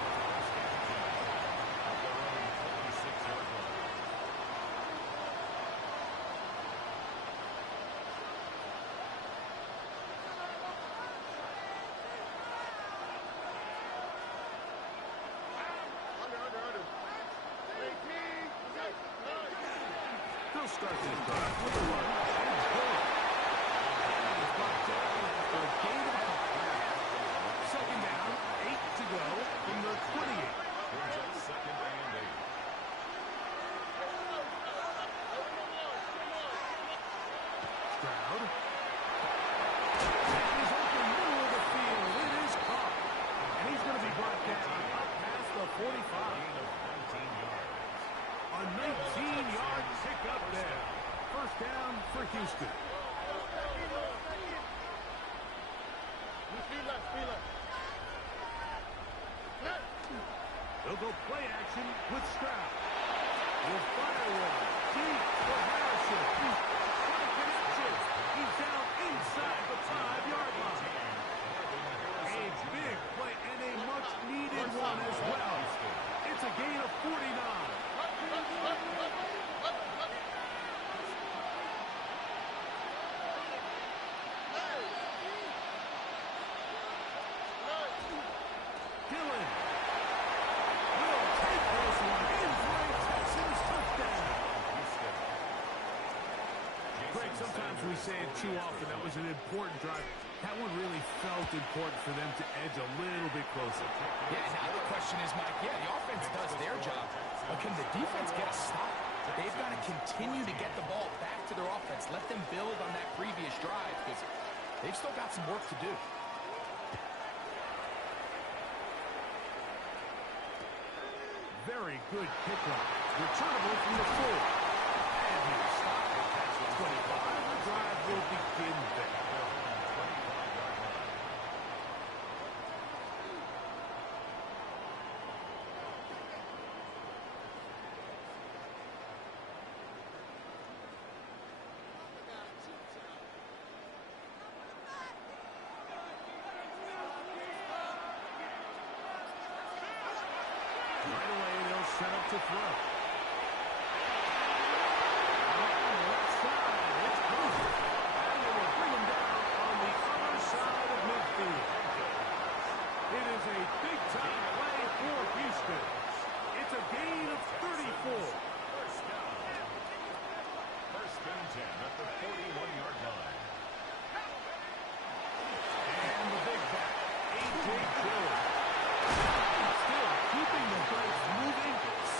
They'll start this drive with a run. Second down, 8 to go from the 28. Brings up 2nd and 8. Stroud. That is open middle of the field. It is caught. And he's going to be brought down up past the 45. A 19-yard pickup there. First down for Houston. They'll go play action with Stroud. Will fire one. Deep for Harrison. What a connection. He's down inside the 5-yard line. A big play and a much-needed one as well. It's a gain of 49. Dillon will take this one in for a Texans touchdown. Greg, sometimes we say it too often. That was an important drive. That one really felt important for them to edge a little bit closer. Yeah, now the question is, Mike, yeah, the offense does their job, but can the defense get a stop? They've got to continue to get the ball back to their offense. Let them build on that previous drive because they've still got some work to do. Very good pickup. Returnable from the 4. And he's stopped at the 25. will begin there. Right away, they'll set up to throw. On the left side, it's posted. And they will bring him down on the other side of midfield. It is a big-time play for Houston. It's a gain of 34. First down. First and 10 at the 41-yard line. And the big back, A.J. Dillon. Still keeping the brakes moving,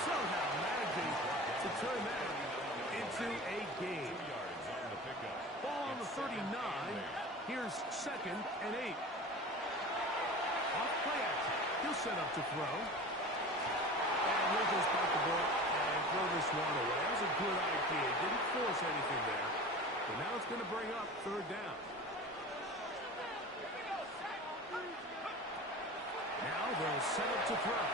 somehow managing to turn that into a gain. 2 yards on the pickup. Ball on the 39. Here's 2nd and 8. Off play action. He'll set up to throw. And he'll just bite the ball and throw this one away. That was a good idea. Didn't force anything there. But now it's going to bring up 3rd down. Now they'll set up to throw.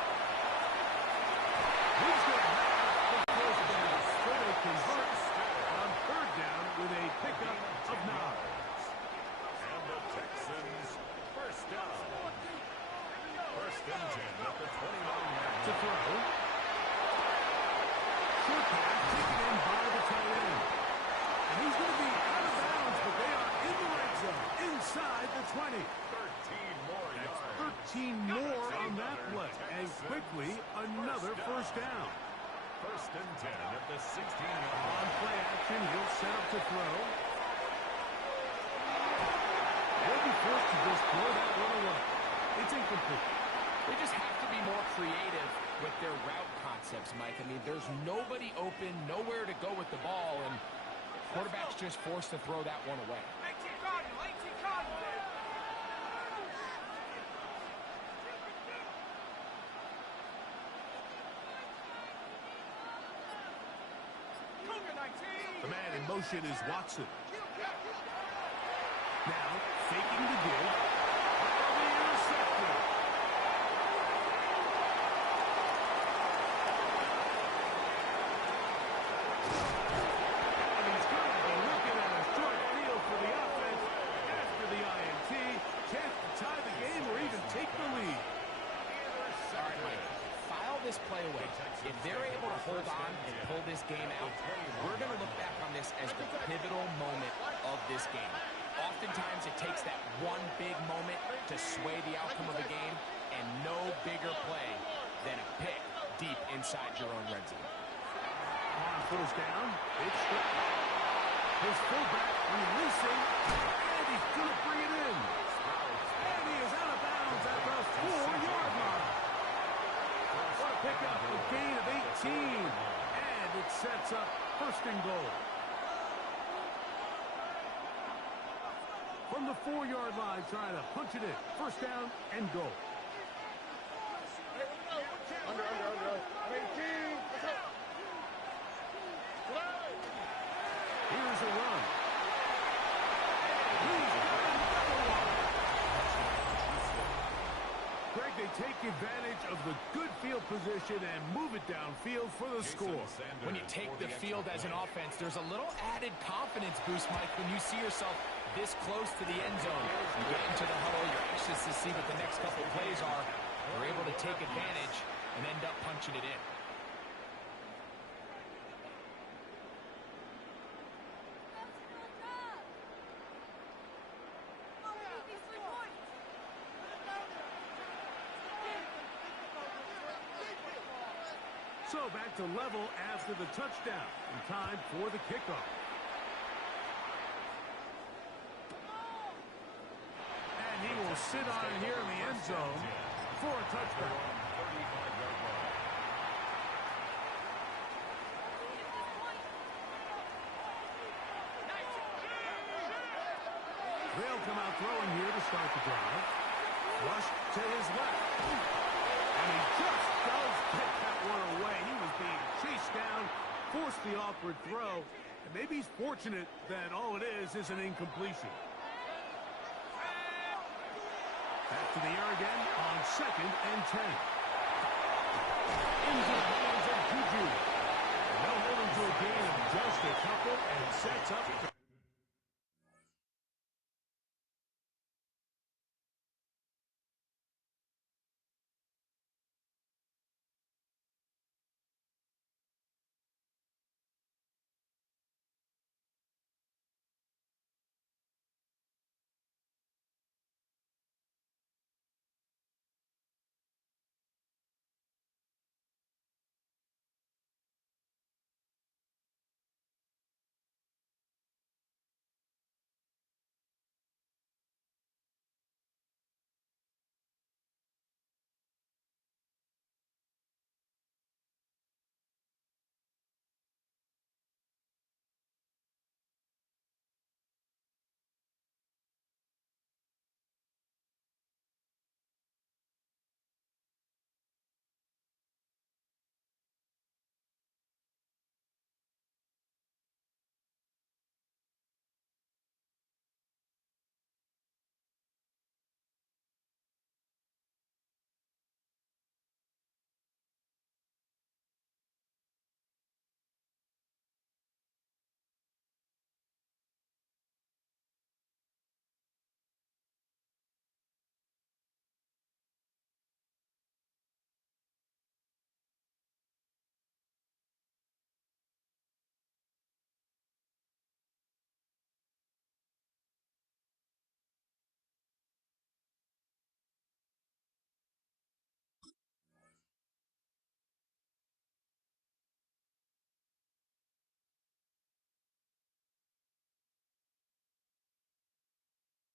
He's going to have the first down. So they convert on 3rd down with a pickup of 9. And the Texans first down. First and 10 at the 29-yard To throw. Short pass taken in by the tight end. And he's going to be out of bounds, but they are in the red zone, inside the 20. 13 more yards. 13 more on that play. And quickly, another first down. First and 10 at the 16-yard On line. play action, he'll set up to throw. They'll be forced to just throw that one away. It's incomplete. They just have to be more creative with their route concepts, Mike. I mean, there's nobody open, nowhere to go with the ball, and quarterback's just forced to throw that one away. The man in motion is Watson. Now, faking the give. That'll be intercepted. And he's going to be looking at a short field for the offense after the INT. Chance to tie the game or even take the lead. All right, Mike, file this play away. If they're able to hold on and pull this game out, we're going to look back on this as the pivotal moment of this game. Oftentimes, it takes that one big moment to sway the outcome of the game, and no bigger play than a pick deep inside your own red zone. On first down, it's Stroud. His fullback releasing, and he's going to bring it in. And he is out of bounds at the 4-yard line. What a pickup, a gain of 18. And it sets up 1st and goal. From the 4-yard line, trying to punch it in. 1st down and goal. Under. 18. Let's go. Here's a run. He's got another one. Greg, they take advantage of the good field position and move it downfield for the score. When you take the field as an offense, there's a little added confidence boost, Mike, when you see yourself this close to the end zone. You get into the huddle, you're anxious to see what the next couple plays are. You're able to take advantage and end up punching it in. So back to level after the touchdown. And time for the kickoff. And he will sit on here in the end zone for a touchdown. 35-yard line. They'll come out throwing here to start the drive. Rush to his left. And he just does get that one away. He was being chased down, forced the awkward throw, And maybe he's fortunate that all it is an incompletion. Back to the air again on 2nd and 10. Into the hands of Juju. And they'll hold him to a gain of just a couple and sets up.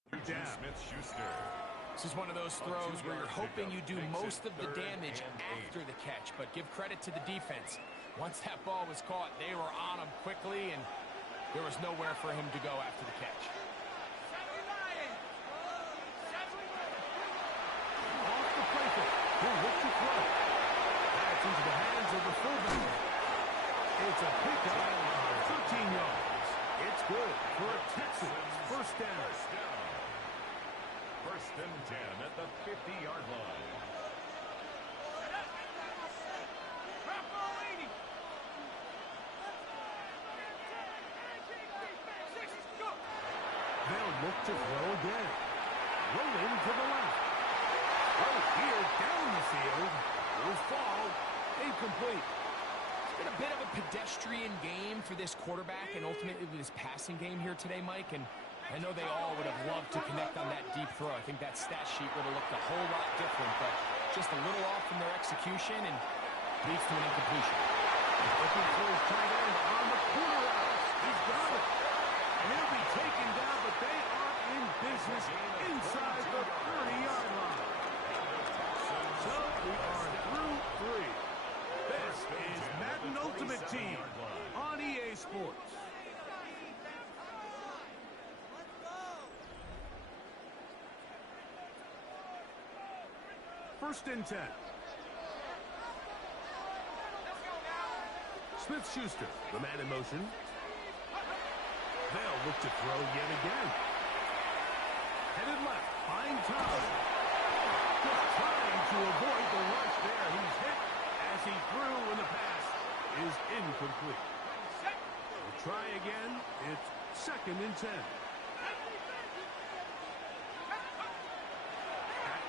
Juju Smith-Schuster. This is one of those throws where you're hoping you do most of the damage after the catch, but give credit to the defense. Once that ball was caught, they were on him quickly, and there was nowhere for him to go after the catch. Off the playful. He'll look to throw. That's into the hands of the fullback. It's a pickup of 13 yards. It's good for a Texans first down. 1st and 10 at the 50-yard line. They'll look to throw again. Rolling to the left. Oh, here down the field. Will fall. Incomplete. It's been a bit of a pedestrian game for this quarterback and ultimately this passing game here today, Mike, and I know they all would have loved to connect on that deep throw. I think that stat sheet would have looked a whole lot different, but just a little off from their execution and leads to an incompletion. Looking for his tight end on the corner route. He's got it. And he'll be taken down, but they are in business inside the 30-yard line. So we are through 3. This is Madden Ultimate Team on EA Sports. First and 10. Smith-Schuster, the man in motion. They'll look to throw yet again. Headed left, find time. Just trying to avoid the rush there. He's hit as he threw when the pass is incomplete. We'll try again. It's 2nd and 10.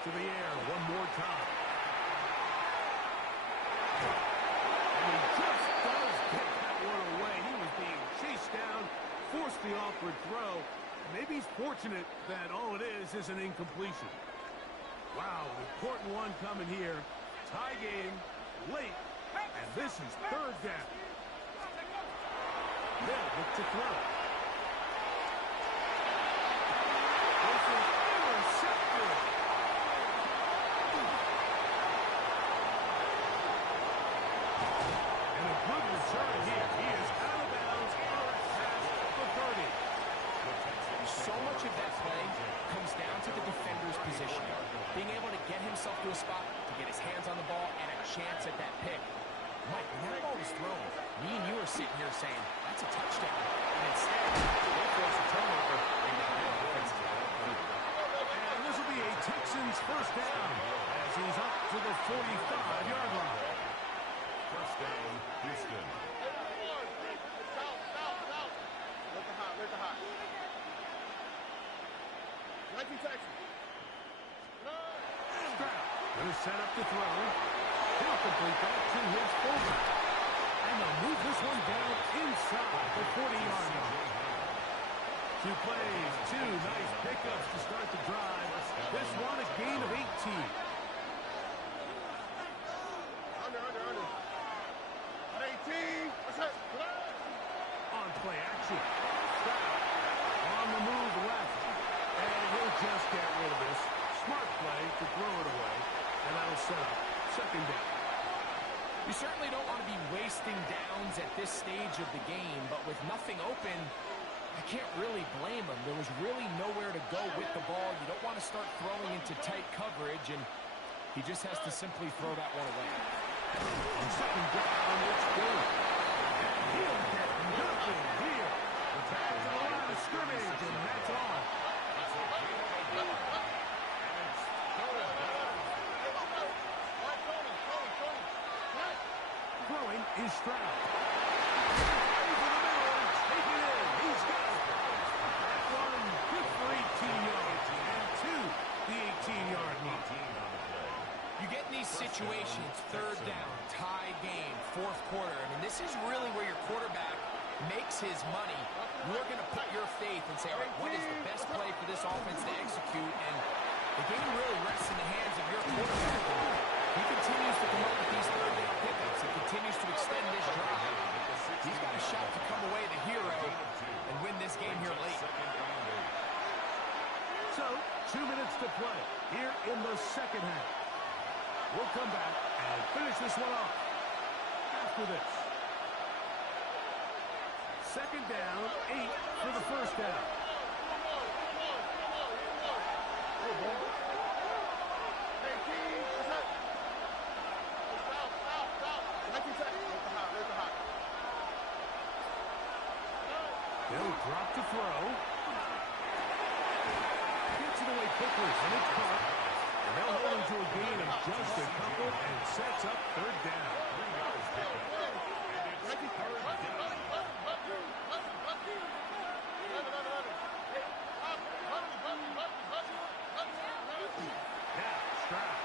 To the air one more time. And he just does get that one away. He was being chased down, forced the awkward throw. Maybe he's fortunate that all it is an incompletion. Wow, an important one coming here. Tie game, late, and this is 3rd down. They'll look to throw. This is intercepted. Good return here. He is out of bounds past the 30. So much of that play comes down to the defender's positioning. Being able to get himself to a spot, to get his hands on the ball, and a chance at that pick. Mike, when that ball was thrown, Me and you are sitting here saying, that's a touchdown. And instead, they force a turnover. And now the offense is out. And this will be a Texans first down as he's up to the 45-yard line. First down, Houston. Let the hot. Nike Texas. Stroud going to set up to throw. He'll complete that to his fullback. And they'll move this one down inside the 40-yard line. 2 plays, 2 nice pickups to start the drive. This one a gain of 18. Under. At 18. That's it. On play action. Stroud on the move left. And he'll just get rid of this. Smart play to throw it away. And that'll set up second down. You certainly don't want to be wasting downs at this stage of the game, but with nothing open, I can't really blame him. There was really nowhere to go with the ball. You don't want to start throwing into tight coverage, and he just has to simply throw that one away. On second down, it's good. And he'll get nothing here. Back to the line of scrimmage, and that's all. Throwing is Stroud. Over the middle, take it in. He's got it. That one good for 18 yards, and to the 18-yard line. You get in these situations, third down, tie game, fourth quarter. I mean, this is really where your quarterback makes his money. You're going to put your faith and say, all right, what is the best play for this offense to execute? And the game really rests in the hands of your quarterback. He continues to come up with these third down pickups. He continues to extend this drive. He's got a shot to come away the hero and win this game here late. So, 2 minutes to play here in the second half. We'll come back and finish this one off after this. Second down, 8 for the first down. They'll drop to throw. Gets it away quickly, and it's caught. And they'll hold him to a gain of just a couple and sets up third down. 3 yards pickup. And it's third down. Now, Stroud.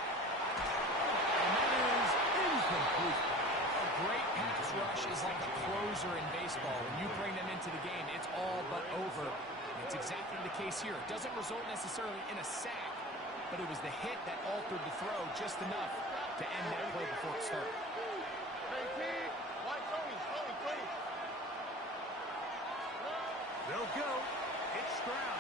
And that is incomplete. A great pass rush is like a closer in baseball. When you bring them into the game, it's all but over. And it's exactly the case here. It doesn't result necessarily in a sack, but it was the hit that altered the throw just enough to end that play before it started. They'll go. It's Stroud.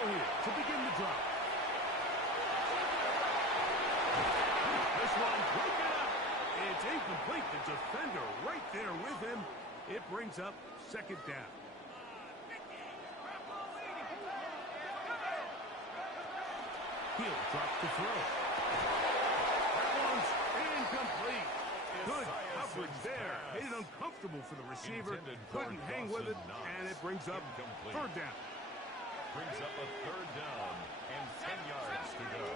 To begin the drive. This one broken up. It's incomplete. The defender right there with him. It brings up second down. He'll drop to throw. That one's incomplete. Good coverage there. Made it uncomfortable for the receiver. Couldn't hang with it, and it brings up third down. Brings up a third down and 10 yards to go.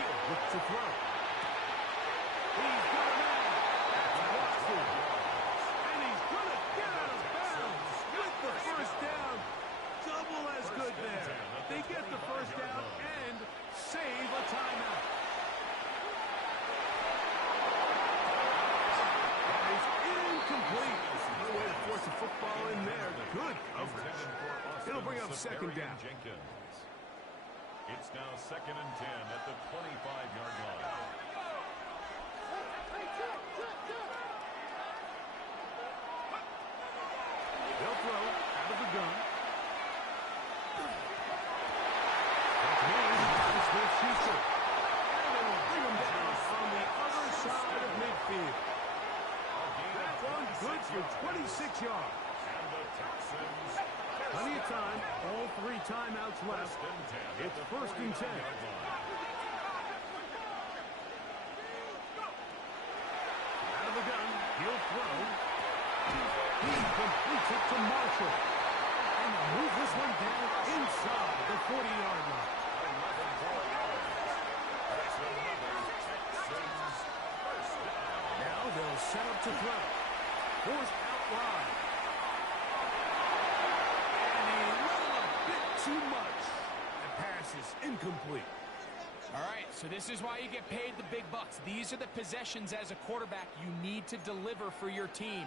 He'll look to throw. He's got a man. That's Watson. And he's going to get out of bounds with the first down. Double as good there. They get the first down and save a timeout. That is incomplete. No way to force a football in there. Good coverage. It'll bring up second down. Jenkins. It's now second and 10 at the 25-yard line. They'll throw out of the gun. Smith-Schuster. And they will bring him yards. And the Texans. Plenty of time. All 3 timeouts left. It's first and 10. Out of the gun. He'll throw. He completes it to Marshall. And they'll move this one down inside the 40-yard line. Now they'll set up to throw. Forced out wide. And he let a bit too much. The pass is incomplete. All right, so this is why you get paid the big bucks. These are the possessions as a quarterback you need to deliver for your team.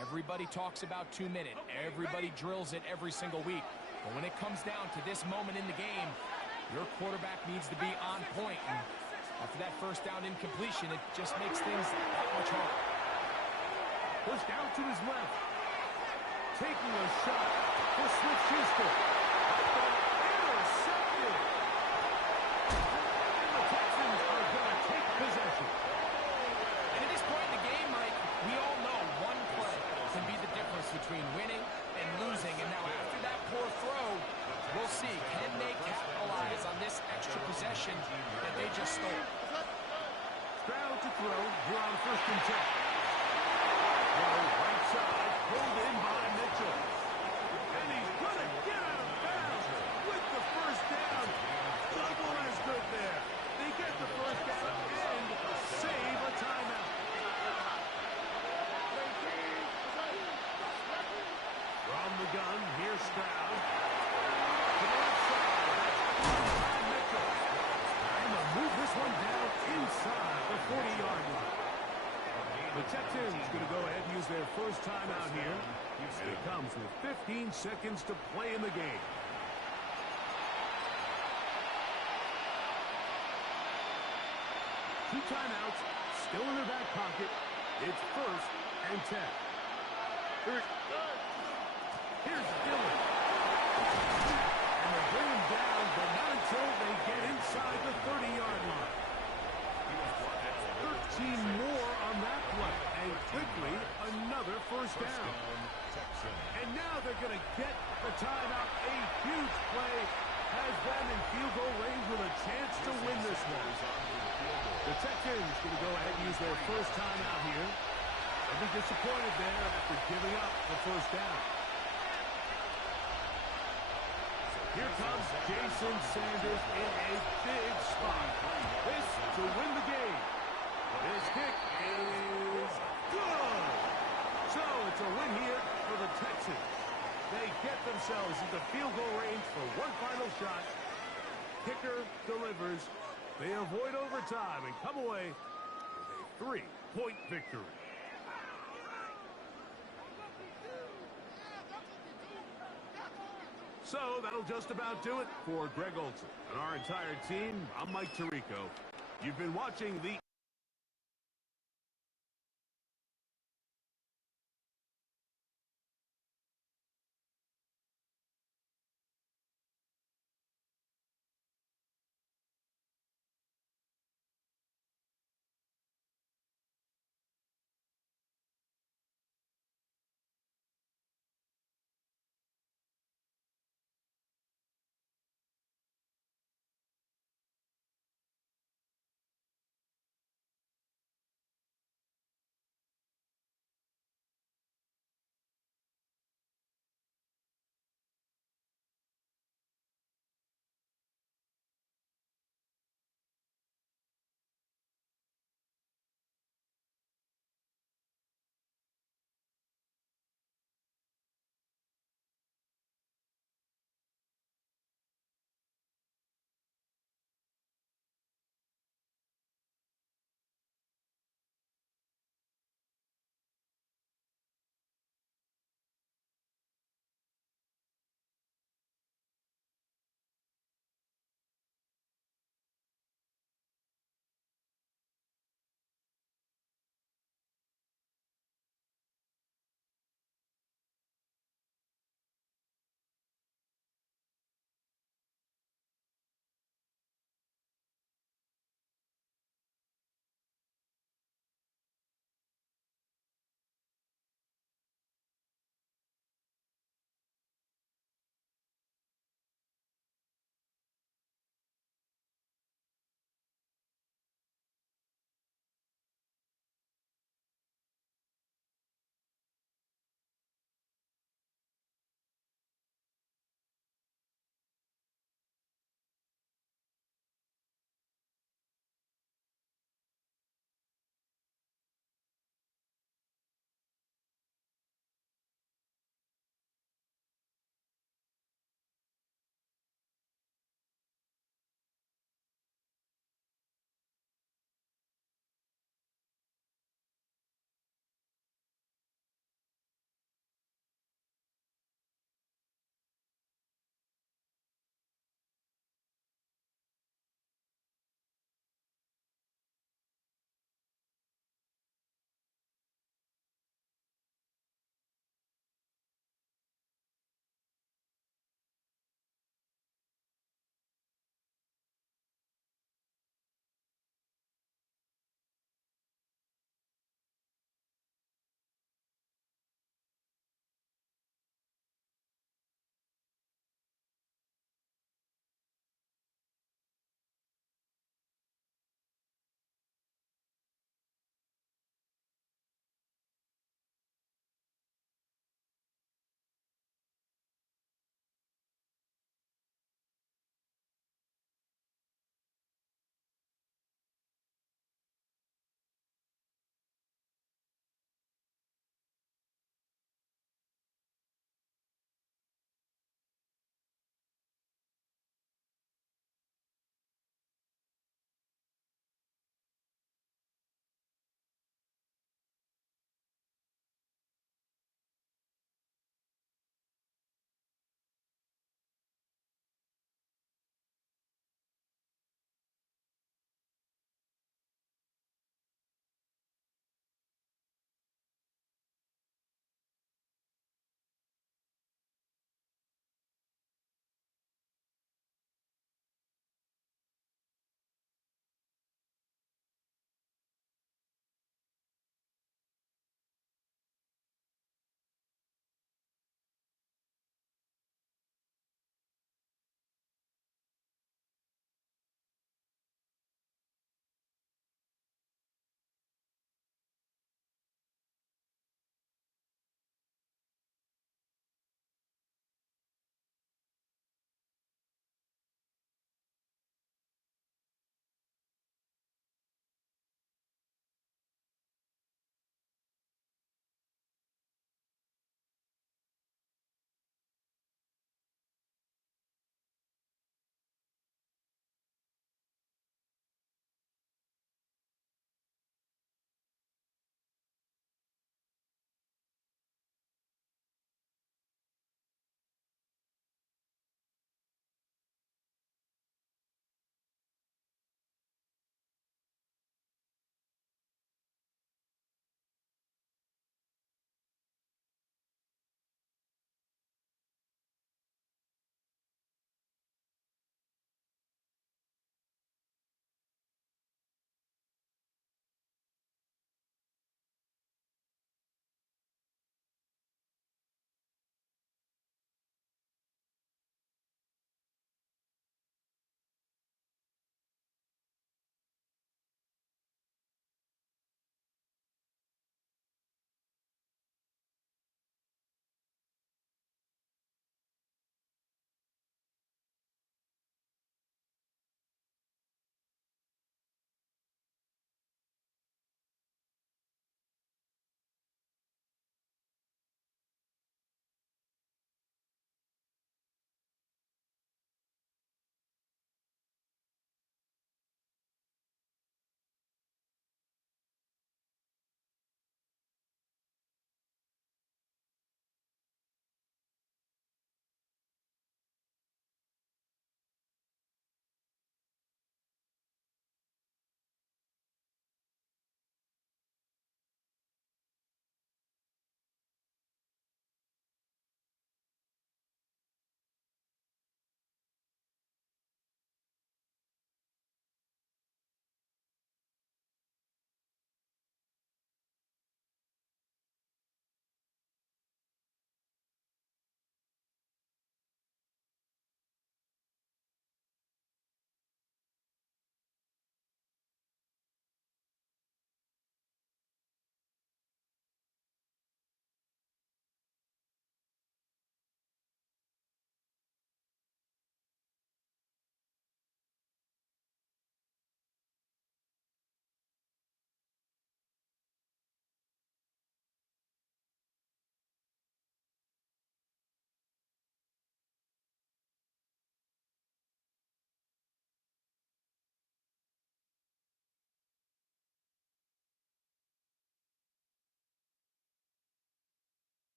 Everybody talks about 2 minute. Everybody drills it every single week. But when it comes down to this moment in the game, your quarterback needs to be on point. And after that first down incompletion, it just makes things that much harder. Pushed out to his left. Taking a shot for Smith-Schuster. Intercepted. And the Texans are going to take possession. And at this point in the game, Mike, we all know one play can be the difference between winning and losing. And now after that poor throw, we'll see, can they capitalize on this extra possession that they just stole? Stroud to throw. Here on first and 10. Right side, pulled in by Mitchell. And he's going to get out of bounds with the first down. Double as good there. They get the first down and save a timeout. From the gun, here's Stroud. To the left side, that's by Mitchell. And they'll move this one down inside the 40-yard line. The Texans going to go ahead and use their first timeout here. And it comes with 15 seconds to play in the game. Two timeouts still in their back pocket. It's first and 10. Here's Dillon. And they bring him down, but not until they get inside the 30-yard line. 13 more on that play. And quickly, another first down. And now they're going to get the timeout. A huge play has them in field goal range with a chance to win this one. The Texans going to go ahead and use their first timeout here. They'll be disappointed there after giving up the first down. Here comes Jason Sanders in a big spot. This to win the game. His kick is good. So it's a win here for the Texans. They get themselves into field goal range for one final shot. Kicker delivers. They avoid overtime and come away with a 3-point victory. So that'll just about do it for Greg Olsen and our entire team. I'm Mike Tirico. You've been watching the